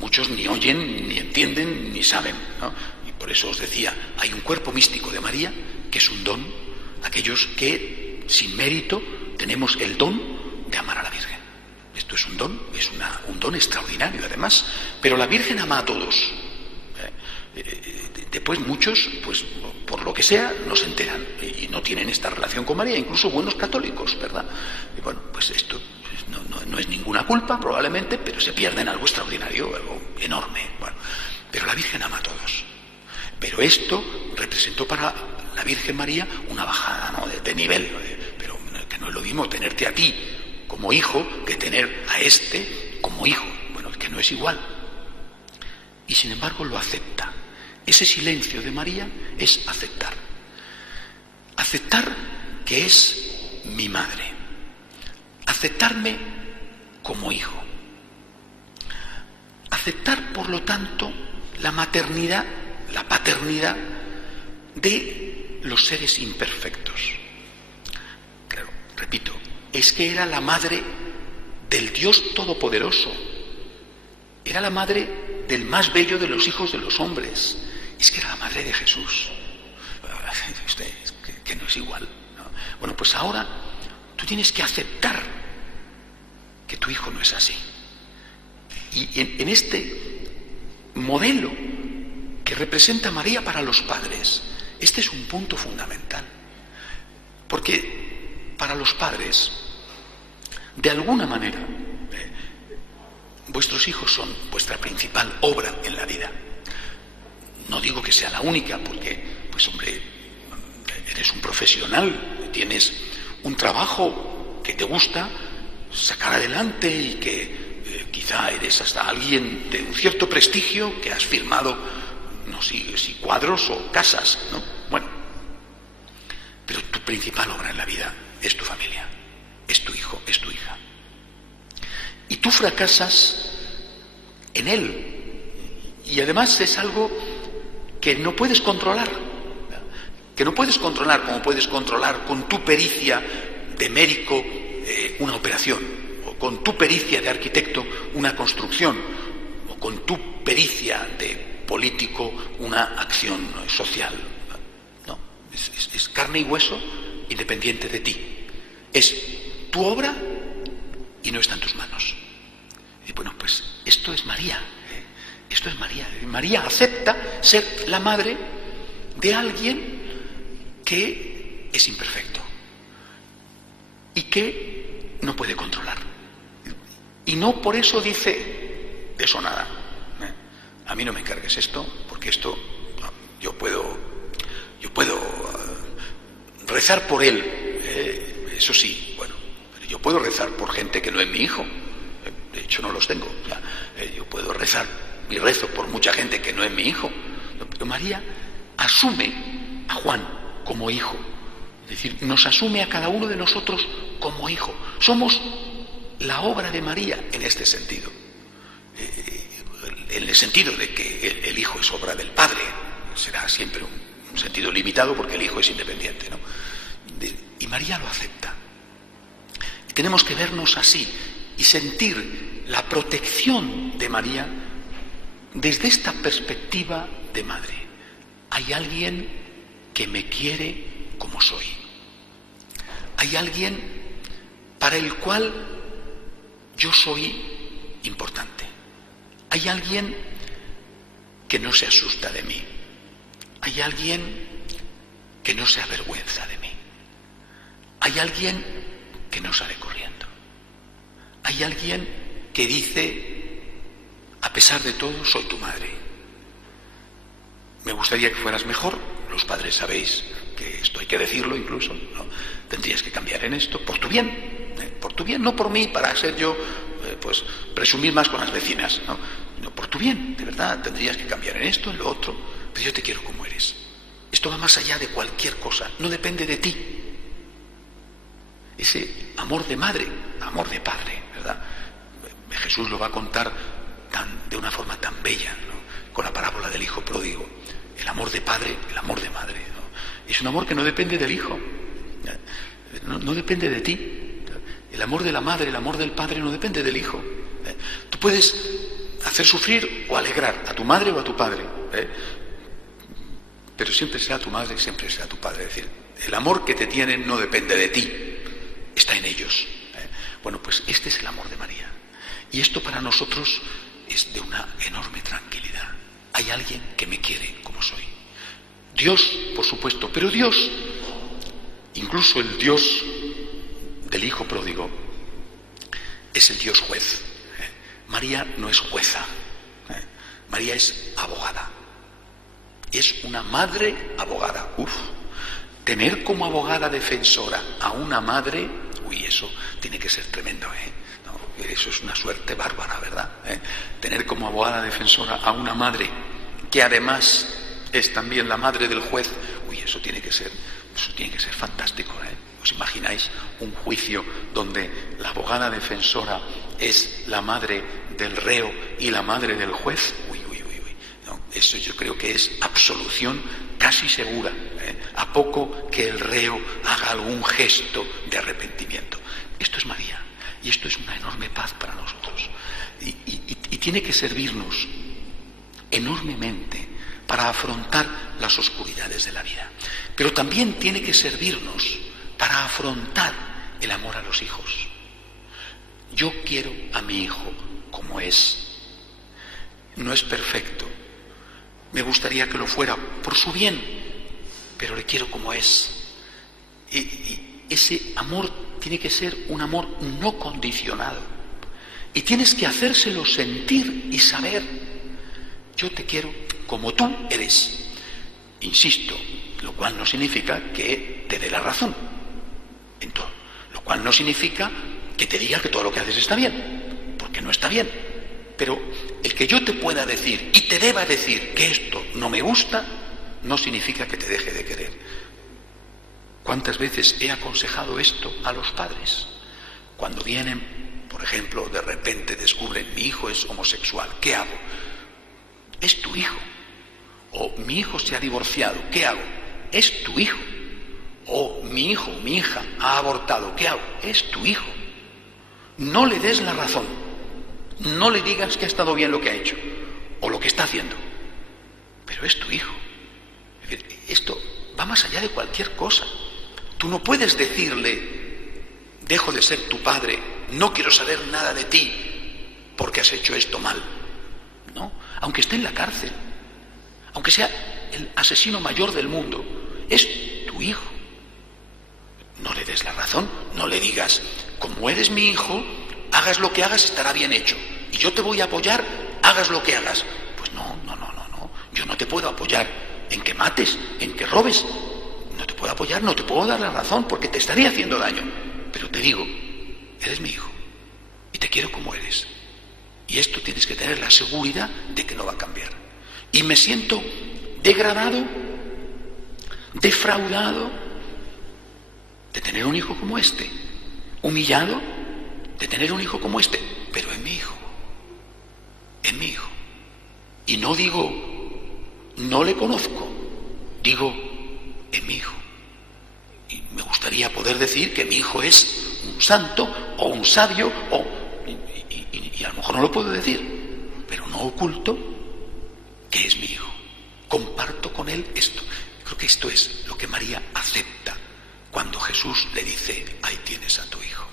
muchos ni oyen, ni entienden, ni saben, ¿no? Y por eso os decía, hay un cuerpo místico de María, que es un don, aquellos que sin mérito tenemos el don de amar a la Virgen. Esto es un don, es un don extraordinario además, pero la Virgen ama a todos. Después muchos, pues por lo que sea, no se enteran y no tienen esta relación con María, incluso buenos católicos, ¿verdad? Y bueno, pues esto no es ninguna culpa, probablemente, pero se pierden algo extraordinario, algo enorme. Bueno, pero la Virgen ama a todos. Pero esto representó para la Virgen María una bajada, ¿no?, de nivel. Pero que no es lo mismo tenerte a ti como hijo que tener a este como hijo. Bueno, que no es igual. Y sin embargo lo acepta. Ese silencio de María es aceptar. Aceptar que es mi madre. Aceptarme como hijo. Aceptar, por lo tanto, la maternidad, la paternidad de los seres imperfectos. Claro, repito, es que era la madre del Dios Todopoderoso. Era la madre del más bello de los hijos de los hombres. Es que era la madre de Jesús. Que no es igual, ¿no? Bueno, pues ahora tú tienes que aceptar que tu hijo no es así. Y en este modelo que representa María para los padres, este es un punto fundamental. Porque para los padres, de alguna manera, vuestros hijos son vuestra principal obra en la vida. No digo que sea la única, porque, pues hombre, eres un profesional, tienes un trabajo que te gusta sacar adelante y que quizá eres hasta alguien de un cierto prestigio, que has firmado, no sé si cuadros o casas, ¿no? Bueno, pero tu principal obra en la vida es tu familia, es tu hijo, es tu hija. Y tú fracasas en él. Y además es algo que no puedes controlar. Que no puedes controlar como puedes controlar con tu pericia de médico una operación, o con tu pericia de arquitecto una construcción, o con tu pericia de político una acción social. No, es carne y hueso independiente de ti. Es tu obra y no está en tus manos. Y bueno, pues esto es María. Esto es María. María acepta ser la madre de alguien que es imperfecto y que no puede controlar. Y no por eso dice de eso nada. A mí no me encargues esto, porque esto no, yo puedo rezar por él. Eso sí, bueno, pero yo puedo rezar por gente que no es mi hijo. De hecho, no los tengo. Yo puedo rezar y rezo por mucha gente que no es mi hijo. Pero María asume a Juan como hijo. Es decir, nos asume a cada uno de nosotros como hijo. Somos la obra de María en este sentido. En el sentido de que el hijo es obra del Padre. Será siempre un sentido limitado porque el hijo es independiente, ¿no? Y María lo acepta. Y tenemos que vernos así y sentir la protección de María desde esta perspectiva de madre. Hay alguien que me quiere como soy. Hay alguien para el cual yo soy importante. Hay alguien que no se asusta de mí. Hay alguien que no se avergüenza de mí. Hay alguien que no sale corriendo. Hay alguien que dice, a pesar de todo, soy tu madre. Me gustaría que fueras mejor. Los padres sabéis que esto hay que decirlo incluso, ¿no? Tendrías que cambiar en esto, por tu bien, no por mí, para ser yo, pues, presumir más con las vecinas, ¿no? No, por tu bien, de verdad, tendrías que cambiar en esto, en lo otro, pero yo te quiero como eres. Esto va más allá de cualquier cosa, no depende de ti. Ese amor de madre, amor de padre, ¿verdad? Jesús lo va a contar de una forma tan bella, ¿no? Con la parábola del hijo pródigo. El amor de padre, el amor de madre, ¿no? Es un amor que no depende del hijo, no depende de ti. El amor de la madre, el amor del padre no depende del hijo. Tú puedes hacer sufrir o alegrar a tu madre o a tu padre, pero siempre será tu madre, siempre será tu padre. Es decir, el amor que te tienen no depende de ti, está en ellos. Bueno, pues este es el amor de María. Y esto para nosotros es de una enorme tranquilidad. Hay alguien que me quiere como soy. Dios, por supuesto, pero Dios, incluso el Dios del hijo pródigo, es el Dios juez. María no es jueza, María es abogada. Es una madre abogada. Tener como abogada defensora a una madre, eso tiene que ser tremendo, No, eso es una suerte bárbara, ¿verdad? Tener como abogada defensora a una madre que además es también la madre del juez, eso tiene que ser fantástico, ¿Os imagináis un juicio donde la abogada defensora es la madre del reo y la madre del juez? No, eso yo creo que es absolución casi segura, a poco que el reo haga algún gesto de arrepentimiento. Esto es María, y esto es una enorme paz para nosotros. Y tiene que servirnos enormemente para afrontar las oscuridades de la vida. Pero también tiene que servirnos para afrontar el amor a los hijos. Yo quiero a mi hijo como es. No es perfecto. Me gustaría que lo fuera por su bien, pero le quiero como es. Y ese amor tiene que ser un amor no condicionado. Y tienes que hacérselo sentir y saber. Yo te quiero como tú eres. Insisto, lo cual no significa que te dé la razón en todo. Lo cual no significa que te diga que todo lo que haces está bien, porque no está bien. Pero el que yo te pueda decir y te deba decir que esto no me gusta, no significa que te deje de querer. ¿Cuántas veces he aconsejado esto a los padres? Cuando vienen, por ejemplo, de repente descubren mi hijo es homosexual, ¿qué hago? Es tu hijo. O mi hijo se ha divorciado, ¿qué hago? Es tu hijo. O mi hijo, mi hija ha abortado, ¿qué hago? Es tu hijo. No le des la razón. No le digas que ha estado bien lo que ha hecho o lo que está haciendo. Pero es tu hijo. Esto va más allá de cualquier cosa. Tú no puedes decirle, dejo de ser tu padre, no quiero saber nada de ti porque has hecho esto mal. No, aunque esté en la cárcel, aunque sea el asesino mayor del mundo, es tu hijo. No le des la razón, no le digas, como eres mi hijo, hagas lo que hagas estará bien hecho, y yo te voy a apoyar, hagas lo que hagas. Pues no, yo no te puedo apoyar en que mates, en que robes, no te puedo apoyar, no te puedo dar la razón, porque te estaría haciendo daño, pero te digo, eres mi hijo, y te quiero como eres, y esto tienes que tener la seguridad de que no va a cambiar. Y me siento degradado, defraudado de tener un hijo como este, humillado de tener un hijo como este, pero es mi hijo, y no digo no le conozco, digo es mi hijo, y me gustaría poder decir que mi hijo es un santo o un sabio y a lo mejor no lo puedo decir, pero no oculto que es mi hijo, comparto con él esto. Creo que esto es lo que María acepta cuando Jesús le dice, ahí tienes a tu hijo.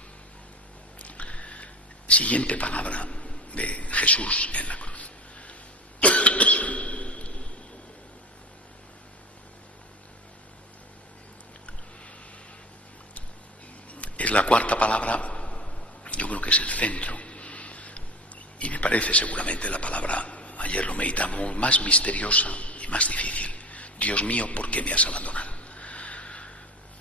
Siguiente palabra de Jesús en la cruz. Es la cuarta palabra, yo creo que es el centro, y me parece seguramente la palabra, ayer lo meditamos, más misteriosa y más difícil. Dios mío, ¿por qué me has abandonado?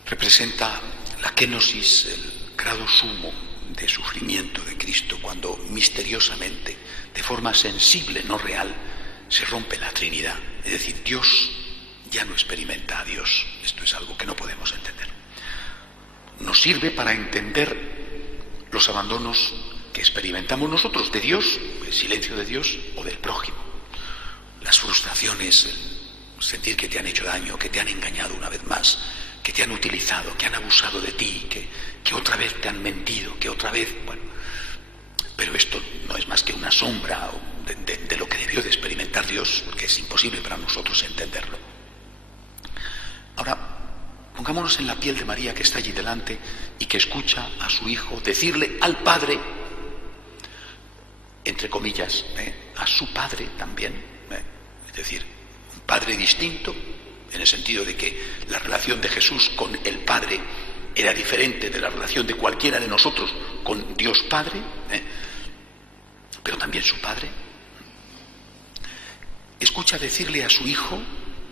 Representa la kenosis, el grado sumo de sufrimiento de Cristo, cuando misteriosamente, de forma sensible, no real, se rompe la Trinidad. Es decir, Dios ya no experimenta a Dios. Esto es algo que no podemos entender. Nos sirve para entender los abandonos que experimentamos nosotros de Dios, el silencio de Dios o del prójimo. Las frustraciones, el sentir que te han hecho daño, que te han engañado una vez más, que te han utilizado, que han abusado de ti, que otra vez te han mentido, que otra vez, bueno. Pero esto no es más que una sombra de lo que debió de experimentar Dios, porque es imposible para nosotros entenderlo. Ahora, pongámonos en la piel de María, que está allí delante y que escucha a su hijo decirle al Padre, entre comillas, a su Padre también, es decir, un Padre distinto, en el sentido de que la relación de Jesús con el Padre era diferente de la relación de cualquiera de nosotros con Dios Padre, pero también su Padre. Escucha decirle a su hijo: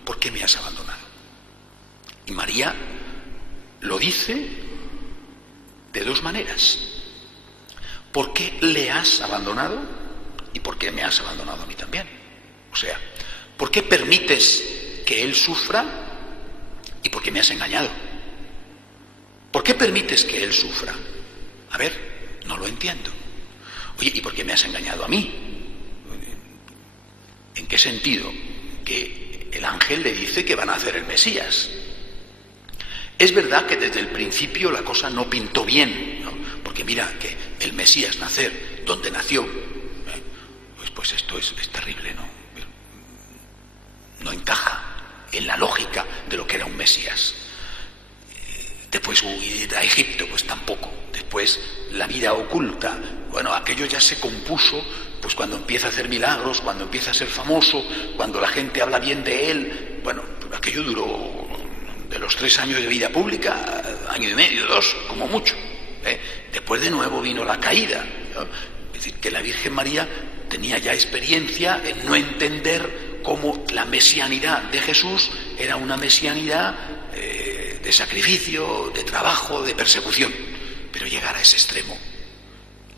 ¿por qué me has abandonado? Y María lo dice de dos maneras: ¿por qué le has abandonado? ¿Y por qué me has abandonado a mí también? O sea, ¿por qué permites que él sufra? ¿Y por qué me has engañado? ¿Por qué permites que él sufra? A ver, no lo entiendo. Oye, ¿y por qué me has engañado a mí? ¿En qué sentido? Que el ángel le dice que van a hacer el Mesías. Es verdad que desde el principio la cosa no pintó bien, ¿no? Porque mira que el Mesías nacer donde nació, pues esto es terrible, ¿no? No encaja en la lógica de lo que era un Mesías. Después huir a Egipto, pues tampoco. Después la vida oculta, bueno, aquello ya se compuso pues cuando empieza a hacer milagros, cuando empieza a ser famoso, cuando la gente habla bien de él. Bueno, aquello duró de los 3 años de vida pública, 1 año y medio, 2, como mucho. Después de nuevo vino la caída, ¿no? Es decir, que la Virgen María tenía ya experiencia en no entender cómo la mesianidad de Jesús era una mesianidad de sacrificio, de trabajo, de persecución. Pero llegar a ese extremo,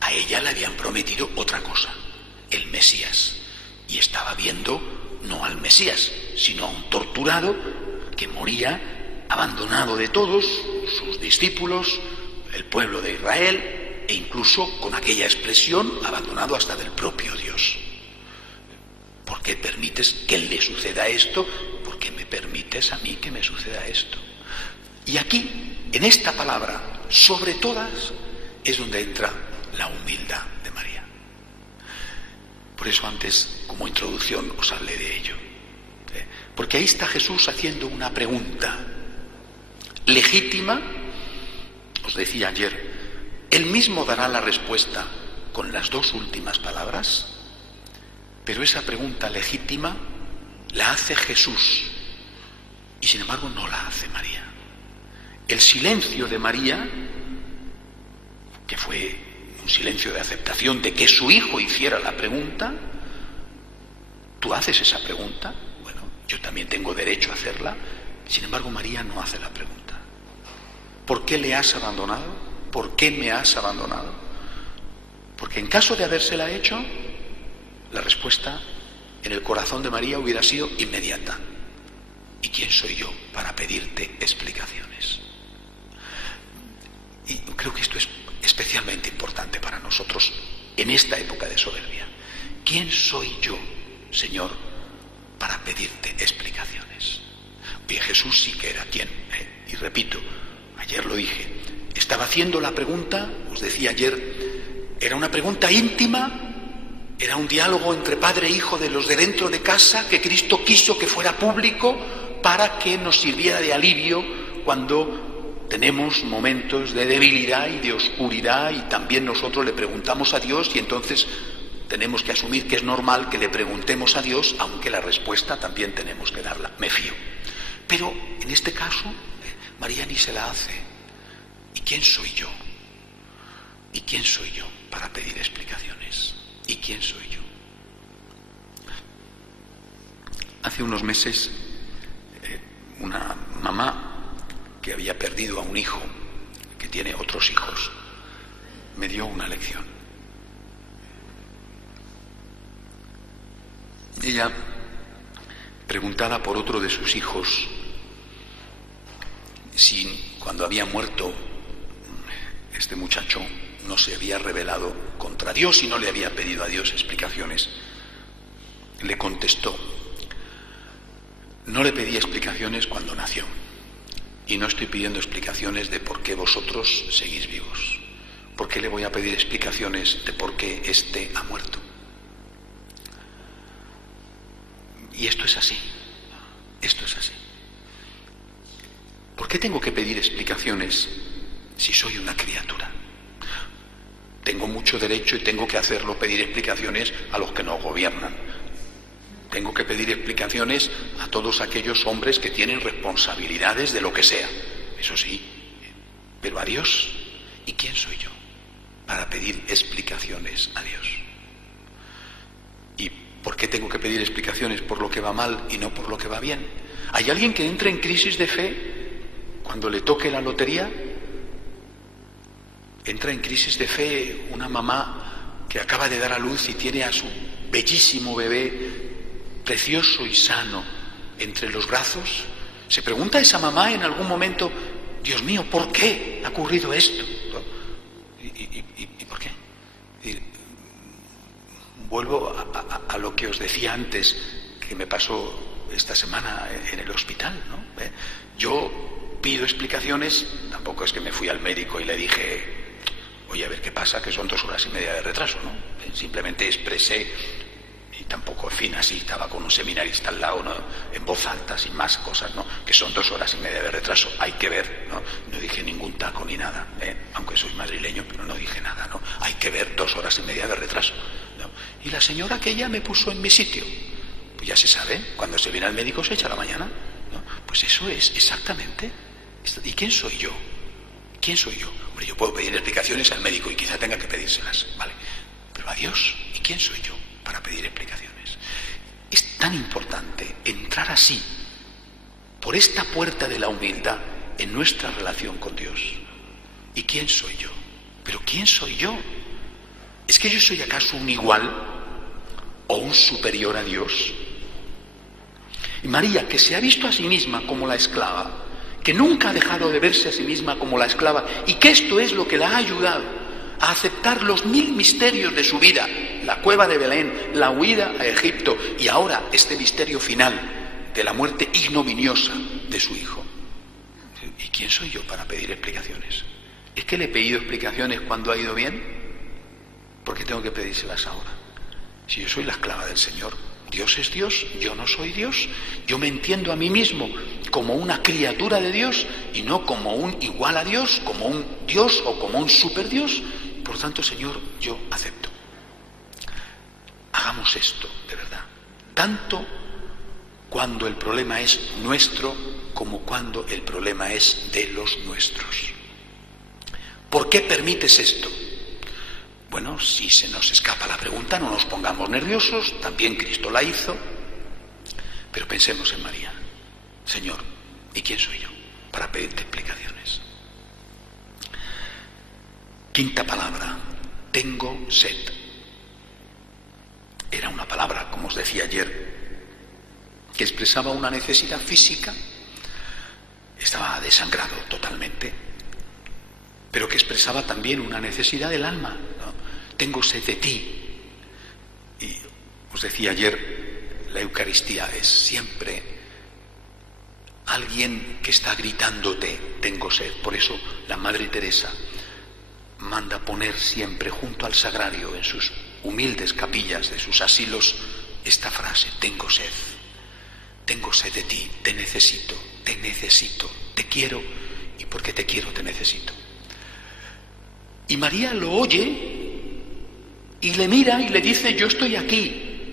a ella le habían prometido otra cosa: el Mesías. Y estaba viendo no al Mesías, sino a un torturado que moría abandonado de todos, sus discípulos, el pueblo de Israel, e incluso con aquella expresión, abandonado hasta del propio Dios. ¿Por qué permites que le suceda esto? ¿Por qué me permites a mí que me suceda esto? Y aquí, en esta palabra, sobre todas, es donde entra la humildad de María. Por eso antes, como introducción, os hablé de ello. Porque ahí está Jesús haciendo una pregunta legítima. Os decía ayer, Él mismo dará la respuesta con las 2 últimas palabras, pero esa pregunta legítima la hace Jesús y sin embargo no la hace María. El silencio de María, que fue un silencio de aceptación de que su hijo hiciera la pregunta: ¿tú haces esa pregunta? Bueno, yo también tengo derecho a hacerla. Sin embargo, María no hace la pregunta. ¿Por qué le has abandonado? ¿Por qué me has abandonado? Porque en caso de habérsela hecho, la respuesta en el corazón de María hubiera sido inmediata: ¿y quién soy yo para pedirte explicaciones? Y creo que esto es especialmente importante para nosotros en esta época de soberbia. ¿Quién soy yo, Señor, para pedirte explicaciones? Oye, Jesús sí que era quien, y repito, ayer lo dije, estaba haciendo la pregunta, os decía ayer, era una pregunta íntima, era un diálogo entre padre e hijo de los de dentro de casa que Cristo quiso que fuera público para que nos sirviera de alivio cuando tenemos momentos de debilidad y de oscuridad, y también nosotros le preguntamos a Dios, y entonces tenemos que asumir que es normal que le preguntemos a Dios, aunque la respuesta también tenemos que darla. Me fío. Pero en este caso, María ni se la hace. ¿Y quién soy yo? ¿Y quién soy yo para pedir explicaciones? ¿Y quién soy yo? Hace unos meses, una mamá que había perdido a un hijo, que tiene otros hijos, me dio una lección. Ella, preguntada por otro de sus hijos si cuando había muerto este muchacho no se había rebelado contra Dios y no le había pedido a Dios explicaciones, le contestó: no le pedí explicaciones cuando nació, y no estoy pidiendo explicaciones de por qué vosotros seguís vivos. ¿Por qué le voy a pedir explicaciones de por qué éste ha muerto? Y esto es así. Esto es así. ¿Por qué tengo que pedir explicaciones si soy una criatura? Tengo mucho derecho y tengo que hacerlo, pedir explicaciones a los que nos gobiernan. tengo que pedir explicaciones a todos aquellos hombres que tienen responsabilidades de lo que sea, eso sí, pero a Dios, ¿y quién soy yo para pedir explicaciones a Dios? ¿Y por qué tengo que pedir explicaciones por lo que va mal y no por lo que va bien? ¿Hay alguien que entre en crisis de fe cuando le toque la lotería? Entra en crisis de fe una mamá que acaba de dar a luz y tiene a su bellísimo bebé precioso y sano entre los brazos. ¿Se pregunta esa mamá en algún momento, Dios mío, ¿por qué ha ocurrido esto? ¿Y por qué? Vuelvo a lo que os decía antes, que me pasó esta semana en el hospital, ¿no? Yo pido explicaciones, tampoco es que me fui al médico y le dije, oye, a ver qué pasa, que son 2 horas y media de retraso, ¿no? Simplemente expresé. Y tampoco, en fin, así estaba con un seminarista al lado, ¿no? En voz alta, sin más cosas, ¿no? Que son 2 horas y media de retraso, hay que ver, ¿no? No dije ningún taco ni nada, aunque soy madrileño, pero no dije nada, ¿no? Hay que ver 2 horas y media de retraso, ¿no? Y la señora aquella me puso en mi sitio. Pues ya se sabe, cuando se viene al médico se echa la mañana, ¿no? Pues eso es exactamente. ¿Y quién soy yo? ¿Quién soy yo? Hombre, yo puedo pedir explicaciones al médico y quizá tenga que pedírselas, ¿vale? Pero a Dios, ¿y quién soy yo para pedir explicaciones? Es tan importante entrar así, por esta puerta de la humildad, en nuestra relación con Dios. ¿Y quién soy yo? ¿Pero quién soy yo? ¿Es que yo soy acaso un igual o un superior a Dios? Y María, que se ha visto a sí misma como la esclava, que nunca ha dejado de verse a sí misma como la esclava, y que esto es lo que la ha ayudado a aceptar los 1000 misterios de su vida, la cueva de Belén, la huida a Egipto y ahora este misterio final de la muerte ignominiosa de su hijo. ¿Y quién soy yo para pedir explicaciones? ¿Es que le he pedido explicaciones cuando ha ido bien? ¿Por qué tengo que pedírselas ahora? Si yo soy la esclava del Señor, Dios es Dios, yo no soy Dios, yo me entiendo a mí mismo como una criatura de Dios y no como un igual a Dios, como un Dios o como un superdios. Por tanto, Señor, yo acepto. Hagamos esto, de verdad. Tanto cuando el problema es nuestro como cuando el problema es de los nuestros. ¿Por qué permites esto? Bueno, si se nos escapa la pregunta, no nos pongamos nerviosos, también Cristo la hizo, pero pensemos en María. Señor, ¿y quién soy yo para pedirte explicaciones? Quinta palabra, tengo sed. Era una palabra, como os decía ayer, que expresaba una necesidad física, estaba desangrado totalmente, pero que expresaba también una necesidad del alma, ¿no? Tengo sed de ti. Y os decía ayer, la Eucaristía es siempre alguien que está gritándote, tengo sed. Por eso la Madre Teresa manda poner siempre junto al sagrario, en sus humildes capillas de sus asilos, esta frase, tengo sed de ti, te necesito, te quiero, y porque te quiero te necesito. Y María lo oye y le mira y le dice, yo estoy aquí,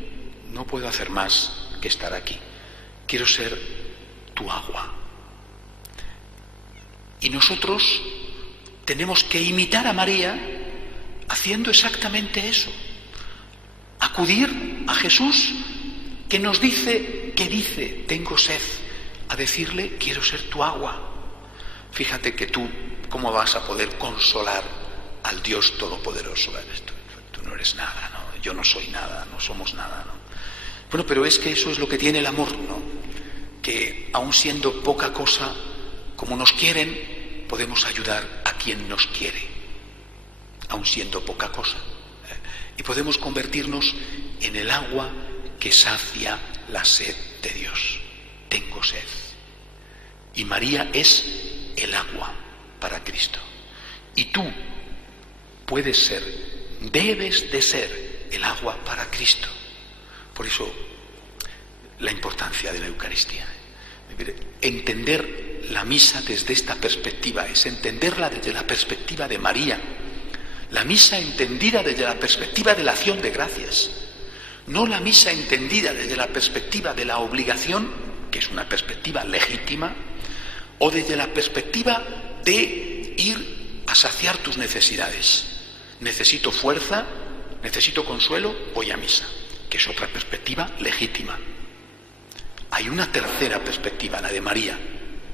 no puedo hacer más que estar aquí, quiero ser tu agua. Y nosotros tenemos que imitar a María haciendo exactamente eso, acudir a Jesús que nos dice, tengo sed, a decirle, quiero ser tu agua. Fíjate que tú, ¿cómo vas a poder consolar al Dios Todopoderoso? Tú no eres nada, ¿no? Yo no soy nada, no somos nada, ¿no? Bueno, pero es que eso es lo que tiene el amor, ¿no? Que aun siendo poca cosa, como nos quieren, podemos ayudar a quien nos quiere, aun siendo poca cosa. Y podemos convertirnos en el agua que sacia la sed de Dios. Tengo sed. Y María es el agua para Cristo. Y tú puedes ser, debes de ser el agua para Cristo. Por eso la importancia de la Eucaristía. Entender la misa desde esta perspectiva es entenderla desde la perspectiva de María. La misa entendida desde la perspectiva de la acción de gracias. No la misa entendida desde la perspectiva de la obligación, que es una perspectiva legítima, o desde la perspectiva de ir a saciar tus necesidades. Necesito fuerza, necesito consuelo, voy a misa, que es otra perspectiva legítima. Hay una tercera perspectiva, la de María.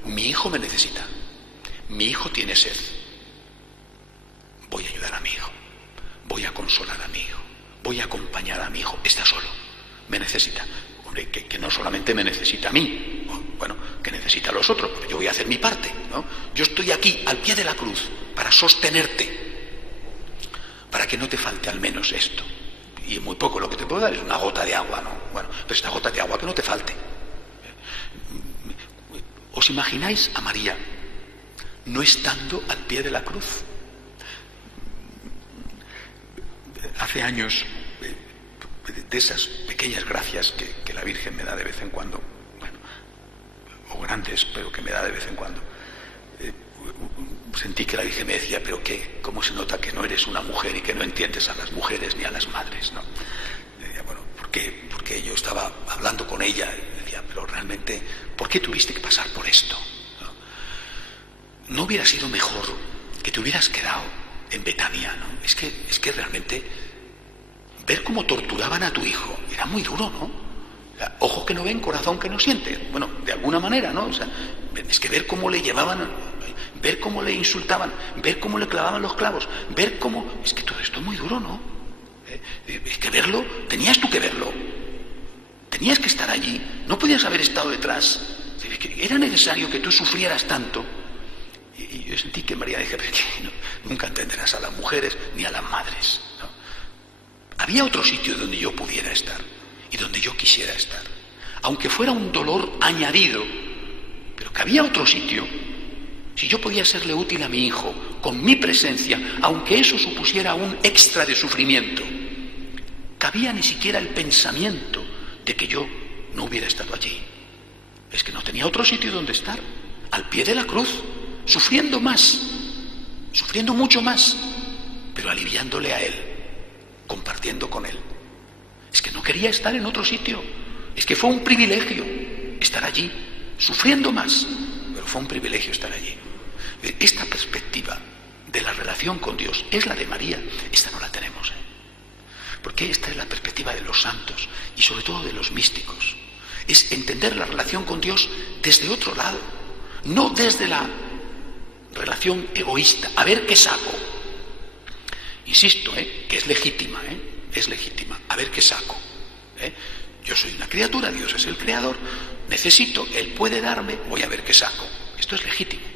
Mi hijo me necesita, mi hijo tiene sed, voy a ayudar a mi hijo, voy a consolar a mi hijo, voy a acompañar a mi hijo, está solo, me necesita. Hombre, que no solamente me necesita a mí, bueno, que necesita a los otros, pero yo voy a hacer mi parte, ¿no? Yo estoy aquí, al pie de la cruz, para sostenerte, para que no te falte al menos esto. Y muy poco lo que te puedo dar es una gota de agua, ¿no? Bueno, pero esta gota de agua que no te falte. ¿Os imagináis a María no estando al pie de la cruz? Hace años, de esas pequeñas gracias que la Virgen me da de vez en cuando, bueno, o grandes, pero que me da de vez en cuando, sentí que la Virgen me decía, pero ¿cómo se nota que no eres una mujer y que no entiendes a las mujeres ni a las madres, ¿no? Decía, bueno, ¿por qué? Porque yo estaba hablando con ella y decía, pero realmente, ¿por qué tuviste que pasar por esto? ¿No hubiera sido mejor que te hubieras quedado en Betania, ¿no? Es que realmente ver cómo torturaban a tu hijo era muy duro, ¿no? O sea, ojos que no ven, corazón que no siente. Bueno, de alguna manera, ¿no? O sea, es que ver cómo le llevaban, ver cómo le insultaban, ver cómo le clavaban los clavos, ver cómo... Es que todo esto es muy duro, ¿no? Es que verlo, tenías tú que verlo. Tenías que estar allí, no podías haber estado detrás. Era necesario que tú sufrieras tanto. Y yo sentí que María dije, pero nunca entenderás a las mujeres ni a las madres, ¿no? Había otro sitio donde yo pudiera estar y donde yo quisiera estar, aunque fuera un dolor añadido, pero que había otro sitio. Si yo podía serle útil a mi hijo con mi presencia, aunque eso supusiera un extra de sufrimiento, cabía ni siquiera el pensamiento de que yo no hubiera estado allí. Es que no tenía otro sitio donde estar, al pie de la cruz, sufriendo más, sufriendo mucho más, pero aliviándole a él, compartiendo con él. Es que no quería estar en otro sitio, es que fue un privilegio estar allí, sufriendo más, pero fue un privilegio estar allí. Esta perspectiva de la relación con Dios es la de María, esta no la tenemos, porque esta es la perspectiva de los santos y sobre todo de los místicos. Es entender la relación con Dios desde otro lado, no desde la relación egoísta, a ver qué saco. Insisto, que es legítima, es legítima, a ver qué saco. Yo soy una criatura, Dios es el creador, necesito, Él puede darme, voy a ver qué saco. Esto es legítimo.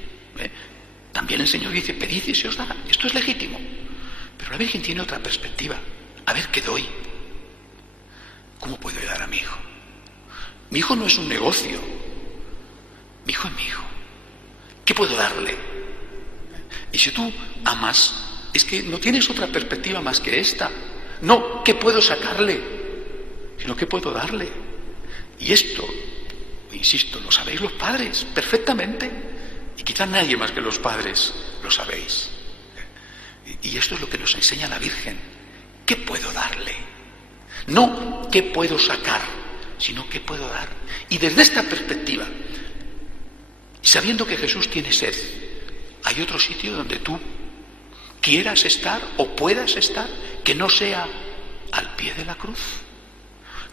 También el Señor dice, pedid y se os dará, esto es legítimo. Pero la Virgen tiene otra perspectiva, a ver qué doy. ¿Cómo puedo ayudar a mi hijo? Mi hijo no es un negocio, mi hijo es mi hijo. ¿Qué puedo darle? Y si tú amas, es que no tienes otra perspectiva más que esta. No, ¿qué puedo sacarle? Sino, ¿qué puedo darle? Y esto, insisto, lo sabéis los padres perfectamente. Y quizás nadie más que los padres lo sabéis. Y esto es lo que nos enseña la Virgen. ¿Qué puedo darle? No, ¿qué puedo sacar? Sino, ¿qué puedo dar? Y desde esta perspectiva, sabiendo que Jesús tiene sed, ¿hay otro sitio donde tú quieras estar o puedas estar que no sea al pie de la cruz?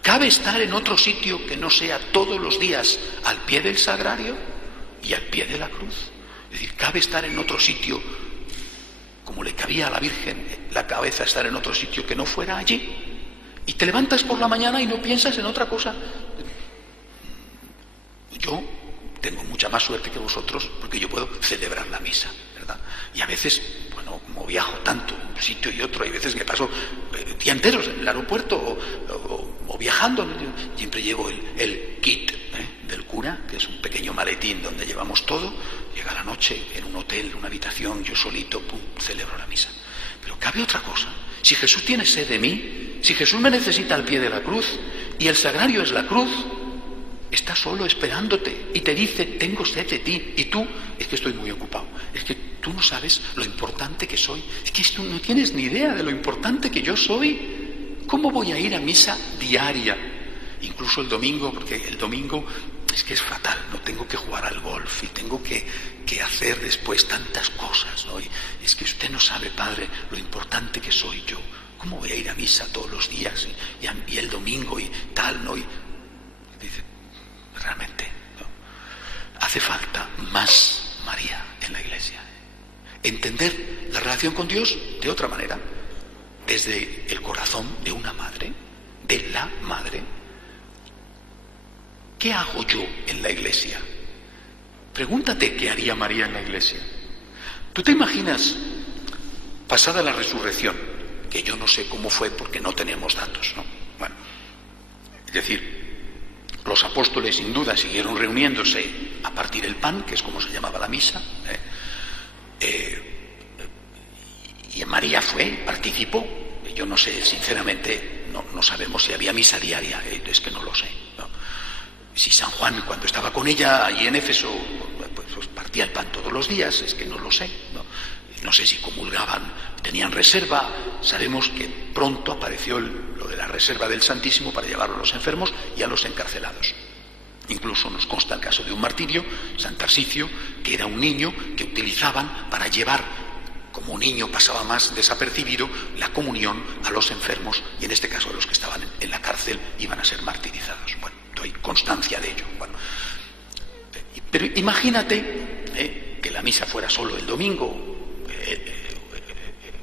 ¿Cabe estar en otro sitio que no sea todos los días al pie del sagrario y al pie de la cruz? Es decir, ¿cabe estar en otro sitio como le cabía a la Virgen la cabeza estar en otro sitio que no fuera allí? Y te levantas por la mañana y no piensas en otra cosa. Yo tengo mucha más suerte que vosotros porque yo puedo celebrar la misa, ¿verdad? Y a veces, bueno, como viajo tanto de un sitio y otro, hay veces que paso días enteros en el aeropuerto o viajando, siempre llevo el kit del cura, que es un pequeño maletín donde llevamos todo. Llega la noche en un hotel, una habitación, yo solito, pum, celebro la misa. Pero cabe otra cosa. Si Jesús tiene sed de mí, si Jesús me necesita al pie de la cruz y el sagrario es la cruz, está solo esperándote y te dice, tengo sed de ti. Y tú, es que estoy muy ocupado, es que tú no sabes lo importante que soy, es que tú no tienes ni idea de lo importante que yo soy. ¿Cómo voy a ir a misa diaria? Incluso el domingo, porque el domingo es que es fatal, no tengo que jugar al golf y tengo que hacer después tantas cosas, ¿no? Y es que usted no sabe, padre, lo importante que soy yo. ¿Cómo voy a ir a misa todos los días y el domingo y tal, ¿no? Y dice, realmente, ¿no? Hace falta más María en la Iglesia. Entender la relación con Dios de otra manera, desde el corazón de una madre, de la madre. ¿Qué hago yo en la Iglesia? Pregúntate qué haría María en la Iglesia. ¿Tú te imaginas, pasada la resurrección, que yo no sé cómo fue porque no tenemos datos, ¿no? Bueno, es decir, los apóstoles sin duda siguieron reuniéndose a partir del pan, que es como se llamaba la misa, y María fue, participó. Yo no sé, sinceramente, no sabemos si había misa diaria, es que no lo sé, ¿no? Si San Juan, cuando estaba con ella allí en Éfeso, pues partía el pan todos los días, es que no lo sé, ¿no? No sé si comulgaban, tenían reserva. Sabemos que pronto apareció lo de la reserva del Santísimo para llevarlo a los enfermos y a los encarcelados. Incluso nos consta el caso de un martirio, San Tarsicio, que era un niño que utilizaban para llevar, como un niño pasaba más desapercibido, la comunión a los enfermos, y en este caso a los que estaban en la cárcel iban a ser martirizados. Bueno, doy constancia de ello. Bueno, pero imagínate que la misa fuera solo el domingo,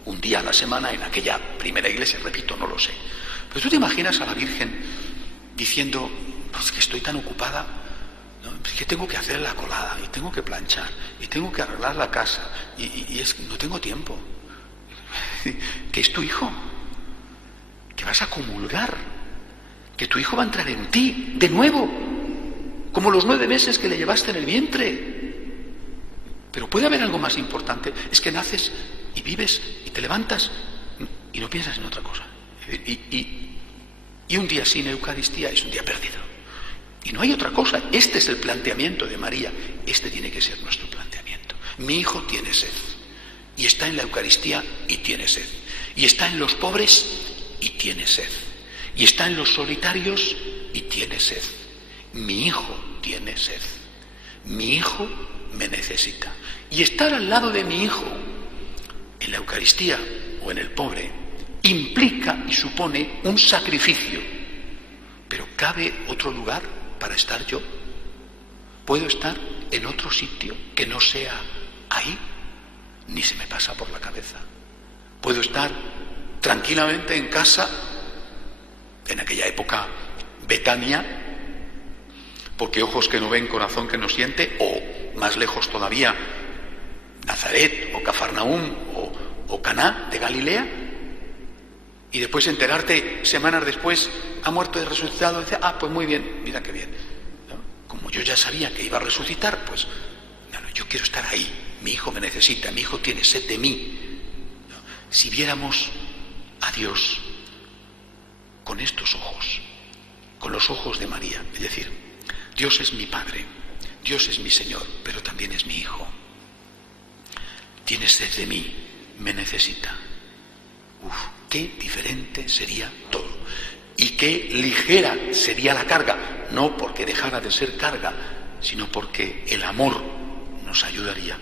un día a la semana en aquella primera iglesia, repito, no lo sé. Pero tú te imaginas a la Virgen diciendo, pues que estoy tan ocupada, ¿no? Es que tengo que hacer la colada, y tengo que planchar, y tengo que arreglar la casa, y es que no tengo tiempo. Que es tu hijo, que vas a comulgar, que tu hijo va a entrar en ti de nuevo, como los 9 meses que le llevaste en el vientre. Pero puede haber algo más importante, es que naces y vives y te levantas y no piensas en otra cosa. Y un día sin Eucaristía es un día perdido. Y no hay otra cosa. Este es el planteamiento de María. Este tiene que ser nuestro planteamiento. Mi hijo tiene sed. Y está en la Eucaristía y tiene sed. Y está en los pobres y tiene sed. Y está en los solitarios y tiene sed. Mi hijo tiene sed. Mi hijo me necesita. Y estar al lado de mi hijo en la Eucaristía o en el pobre implica y supone un sacrificio. Pero ¿cabe otro lugar para estar yo? ¿Puedo estar en otro sitio que no sea ahí? Ni se me pasa por la cabeza. ¿Puedo estar tranquilamente en casa, en aquella época Betania, porque ojos que no ven, corazón que no siente, o más lejos todavía, Nazaret o Cafarnaúm o Caná de Galilea, y después enterarte semanas después, ha muerto y resucitado, y dice, pues muy bien, mira qué bien, ¿no? Como yo ya sabía que iba a resucitar, pues no, yo quiero estar ahí, mi hijo me necesita, mi hijo tiene sed de mí, ¿no? Si viéramos a Dios con estos ojos, con los ojos de María, es decir, Dios es mi Padre, Dios es mi Señor, pero también es mi Hijo. Tiene sed de mí, me necesita. Qué diferente sería todo. Y qué ligera sería la carga, no porque dejara de ser carga, sino porque el amor nos ayudaría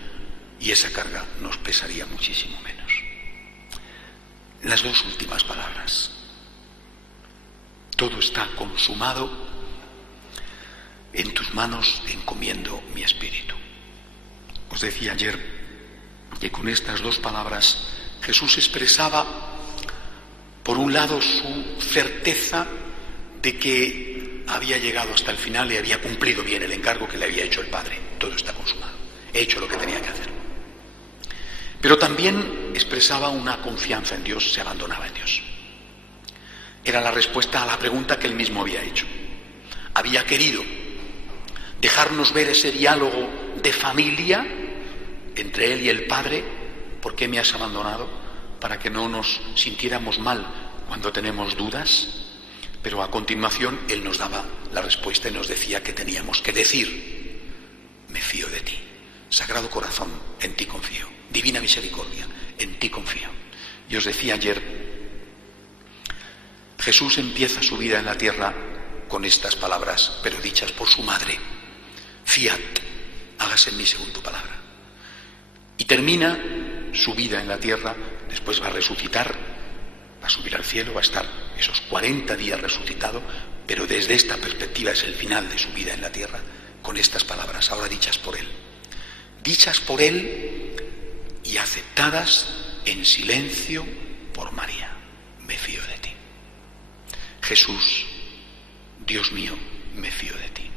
y esa carga nos pesaría muchísimo menos. Las 2 últimas palabras. Todo está consumado. En tus manos encomiendo mi espíritu. Os decía ayer que con estas 2 palabras Jesús expresaba, por un lado, su certeza de que había llegado hasta el final y había cumplido bien el encargo que le había hecho el Padre. Todo está consumado. He hecho lo que tenía que hacer. Pero también expresaba una confianza en Dios, se abandonaba en Dios. Era la respuesta a la pregunta que él mismo había hecho. Había querido dejarnos ver ese diálogo de familia entre él y el Padre. ¿Por qué me has abandonado? Para que no nos sintiéramos mal cuando tenemos dudas. Pero a continuación él nos daba la respuesta y nos decía que teníamos que decir: me fío de ti. Sagrado Corazón, en ti confío. Divina Misericordia, en ti confío. Y os decía ayer, Jesús empieza su vida en la tierra con estas palabras, pero dichas por su madre: Fiat, hágase en mí según tu palabra. Y termina su vida en la tierra, después va a resucitar, va a subir al cielo, va a estar esos 40 días resucitado, pero desde esta perspectiva es el final de su vida en la tierra, con estas palabras, ahora dichas por él y aceptadas en silencio por María: me fío de ti. Jesús, Dios mío, me fío de ti.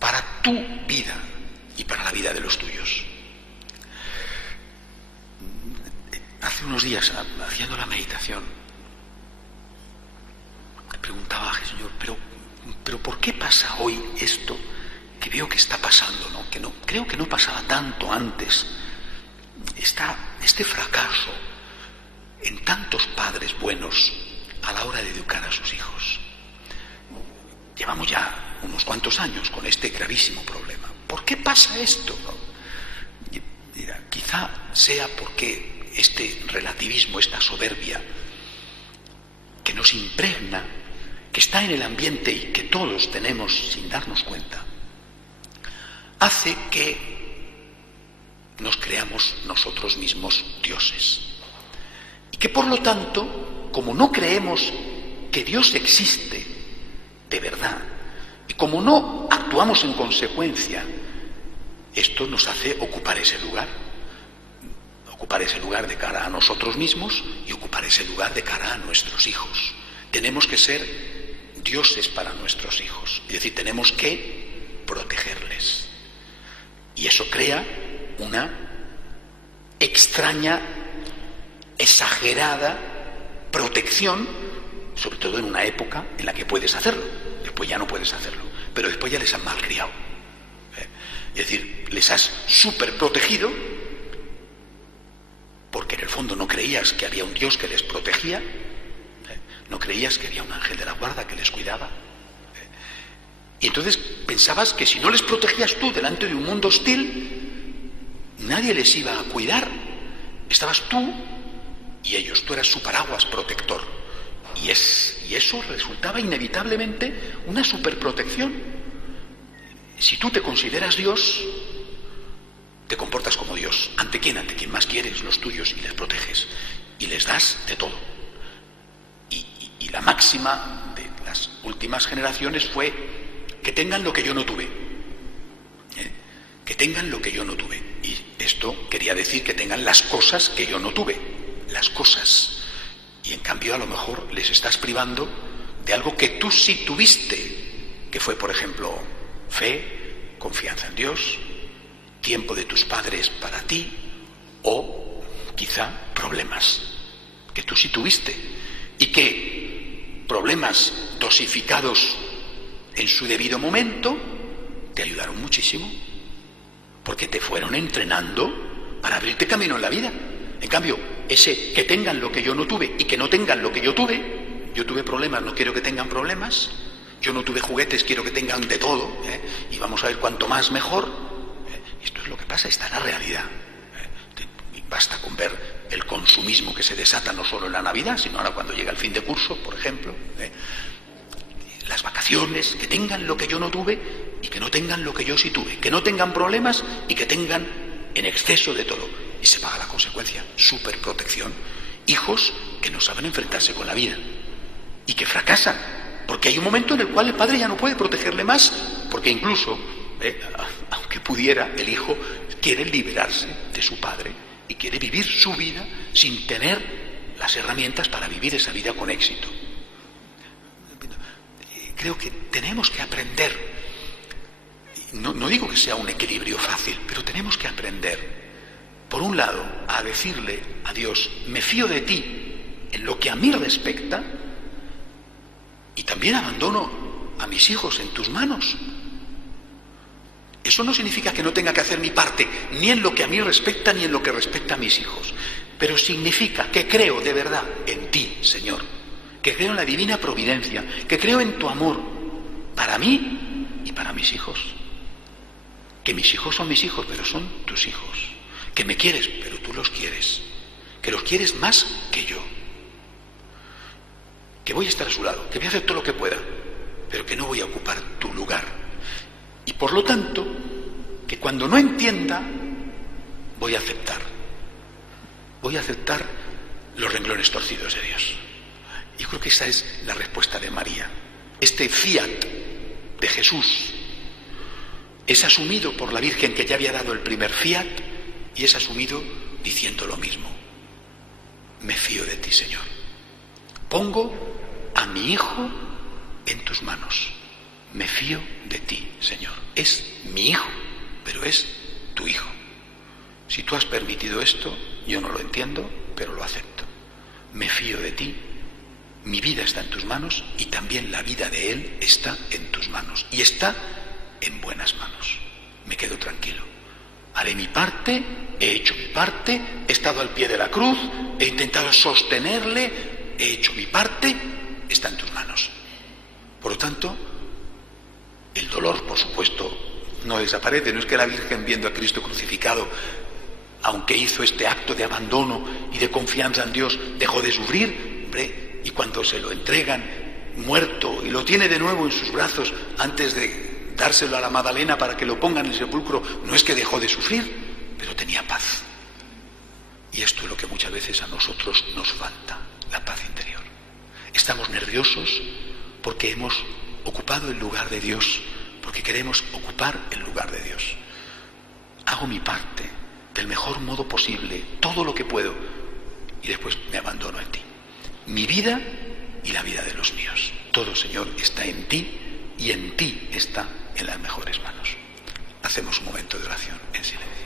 Para tu vida y para la vida de los tuyos. Hace unos días, haciendo la meditación, me preguntaba a Señor, pero ¿por qué pasa hoy esto que veo que está pasando, ¿no? Que no, creo que no pasaba tanto antes. Este fracaso en tantos padres buenos a la hora de educar a sus hijos. Llevamos ya unos cuantos años con este gravísimo problema. ¿Por qué pasa esto, no? Mira, quizá sea porque este relativismo, esta soberbia que nos impregna, que está en el ambiente y que todos tenemos sin darnos cuenta, hace que nos creamos nosotros mismos dioses. Y que por lo tanto, como no creemos que Dios existe de verdad, y como no actuamos en consecuencia, esto nos hace ocupar ese lugar de cara a nosotros mismos y ocupar ese lugar de cara a nuestros hijos. Tenemos que ser dioses para nuestros hijos, es decir, tenemos que protegerles. Y eso crea una extraña, exagerada protección, sobre todo en una época en la que puedes hacerlo. Después ya no puedes hacerlo, pero después ya les has malcriado. Es decir, les has súper protegido, porque en el fondo no creías que había un Dios que les protegía, no creías que había un ángel de la guarda que les cuidaba. Y entonces pensabas que si no les protegías tú delante de un mundo hostil, nadie les iba a cuidar. Estabas tú y ellos, tú eras su paraguas protector. Y eso resultaba inevitablemente una superprotección. Si tú te consideras Dios, te comportas como Dios. ¿Ante quién? Ante quien más quieres, los tuyos, y les proteges. Y les das de todo. Y la máxima de las últimas generaciones fue: que tengan lo que yo no tuve. Que tengan lo que yo no tuve. Y esto quería decir que tengan las cosas que yo no tuve. Las cosas. Y en cambio a lo mejor les estás privando de algo que tú sí tuviste, que fue, por ejemplo, fe, confianza en Dios, tiempo de tus padres para ti, o quizá problemas que tú sí tuviste, y que problemas dosificados en su debido momento te ayudaron muchísimo, porque te fueron entrenando para abrirte camino en la vida. En cambio, ese que tengan lo que yo no tuve y que no tengan lo que yo tuve problemas, no quiero que tengan problemas, yo no tuve juguetes, quiero que tengan de todo, y vamos a ver cuanto más mejor. Esto es lo que pasa, está en la realidad. Y basta con ver el consumismo que se desata no solo en la Navidad, sino ahora cuando llega el fin de curso, por ejemplo. Las vacaciones, que tengan lo que yo no tuve y que no tengan lo que yo sí tuve, que no tengan problemas y que tengan en exceso de todo. Y se paga la consecuencia, superprotección. Hijos que no saben enfrentarse con la vida y que fracasan, porque hay un momento en el cual el padre ya no puede protegerle más, porque incluso, aunque pudiera, el hijo quiere liberarse de su padre y quiere vivir su vida sin tener las herramientas para vivir esa vida con éxito. Creo que tenemos que aprender, no digo que sea un equilibrio fácil, pero tenemos que aprender, por un lado, a decirle a Dios: me fío de ti en lo que a mí respecta, y también abandono a mis hijos en tus manos. Eso no significa que no tenga que hacer mi parte, ni en lo que a mí respecta, ni en lo que respecta a mis hijos, pero significa que creo de verdad en ti, Señor, que creo en la divina providencia, que creo en tu amor para mí y para mis hijos. Que mis hijos son mis hijos, pero son tus hijos. Que me quieres, pero tú los quieres. Que los quieres más que yo. que voy a estar a su lado, que voy a hacer todo lo que pueda, pero que no voy a ocupar tu lugar. Y por lo tanto, que cuando no entienda, voy a aceptar los renglones torcidos de Dios. Yo creo que esa es la respuesta de María. Este fiat de Jesús es asumido por la Virgen, que ya había dado el primer fiat, y es asumido diciendo lo mismo. Me fío de ti, Señor. Pongo a mi hijo en tus manos. Me fío de ti, Señor. Es mi hijo, pero es tu hijo. Si tú has permitido esto, yo no lo entiendo, pero lo acepto. Me fío de ti, mi vida está en tus manos y también la vida de él está en tus manos. Y está en buenas manos. Me quedo tranquilo. Haré mi parte, he hecho mi parte, he estado al pie de la cruz, he intentado sostenerle, he hecho mi parte, está en tus manos. Por lo tanto, el dolor, por supuesto, no desaparece. No es que la Virgen, viendo a Cristo crucificado, aunque hizo este acto de abandono y de confianza en Dios, dejó de sufrir. Hombre, y cuando se lo entregan muerto y lo tiene de nuevo en sus brazos antes de dárselo a la Magdalena para que lo ponga en el sepulcro, no es que dejó de sufrir, pero tenía paz. Y esto es lo que muchas veces a nosotros nos falta, la paz interior. Estamos nerviosos porque hemos ocupado el lugar de Dios, porque queremos ocupar el lugar de Dios. Hago mi parte del mejor modo posible, todo lo que puedo, y después me abandono en ti. Mi vida y la vida de los míos. Todo, Señor, está en ti y en ti está en las mejores manos. Hacemos un momento de oración en silencio.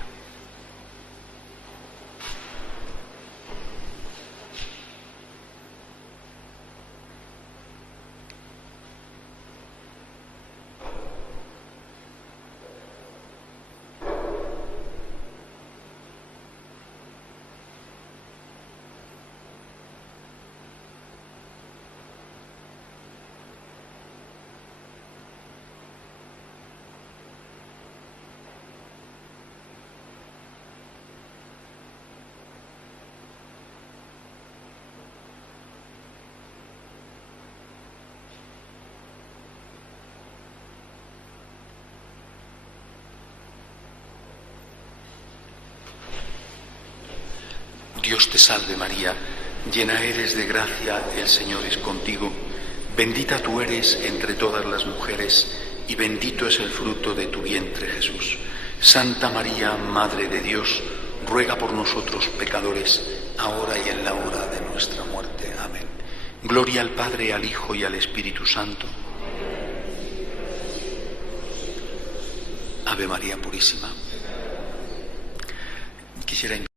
Dios te salve María, llena eres de gracia, el Señor es contigo, bendita tú eres entre todas las mujeres y bendito es el fruto de tu vientre Jesús. Santa María, Madre de Dios, ruega por nosotros pecadores, ahora y en la hora de nuestra muerte. Amén. Gloria al Padre, al Hijo y al Espíritu Santo. Ave María Purísima. Quisiera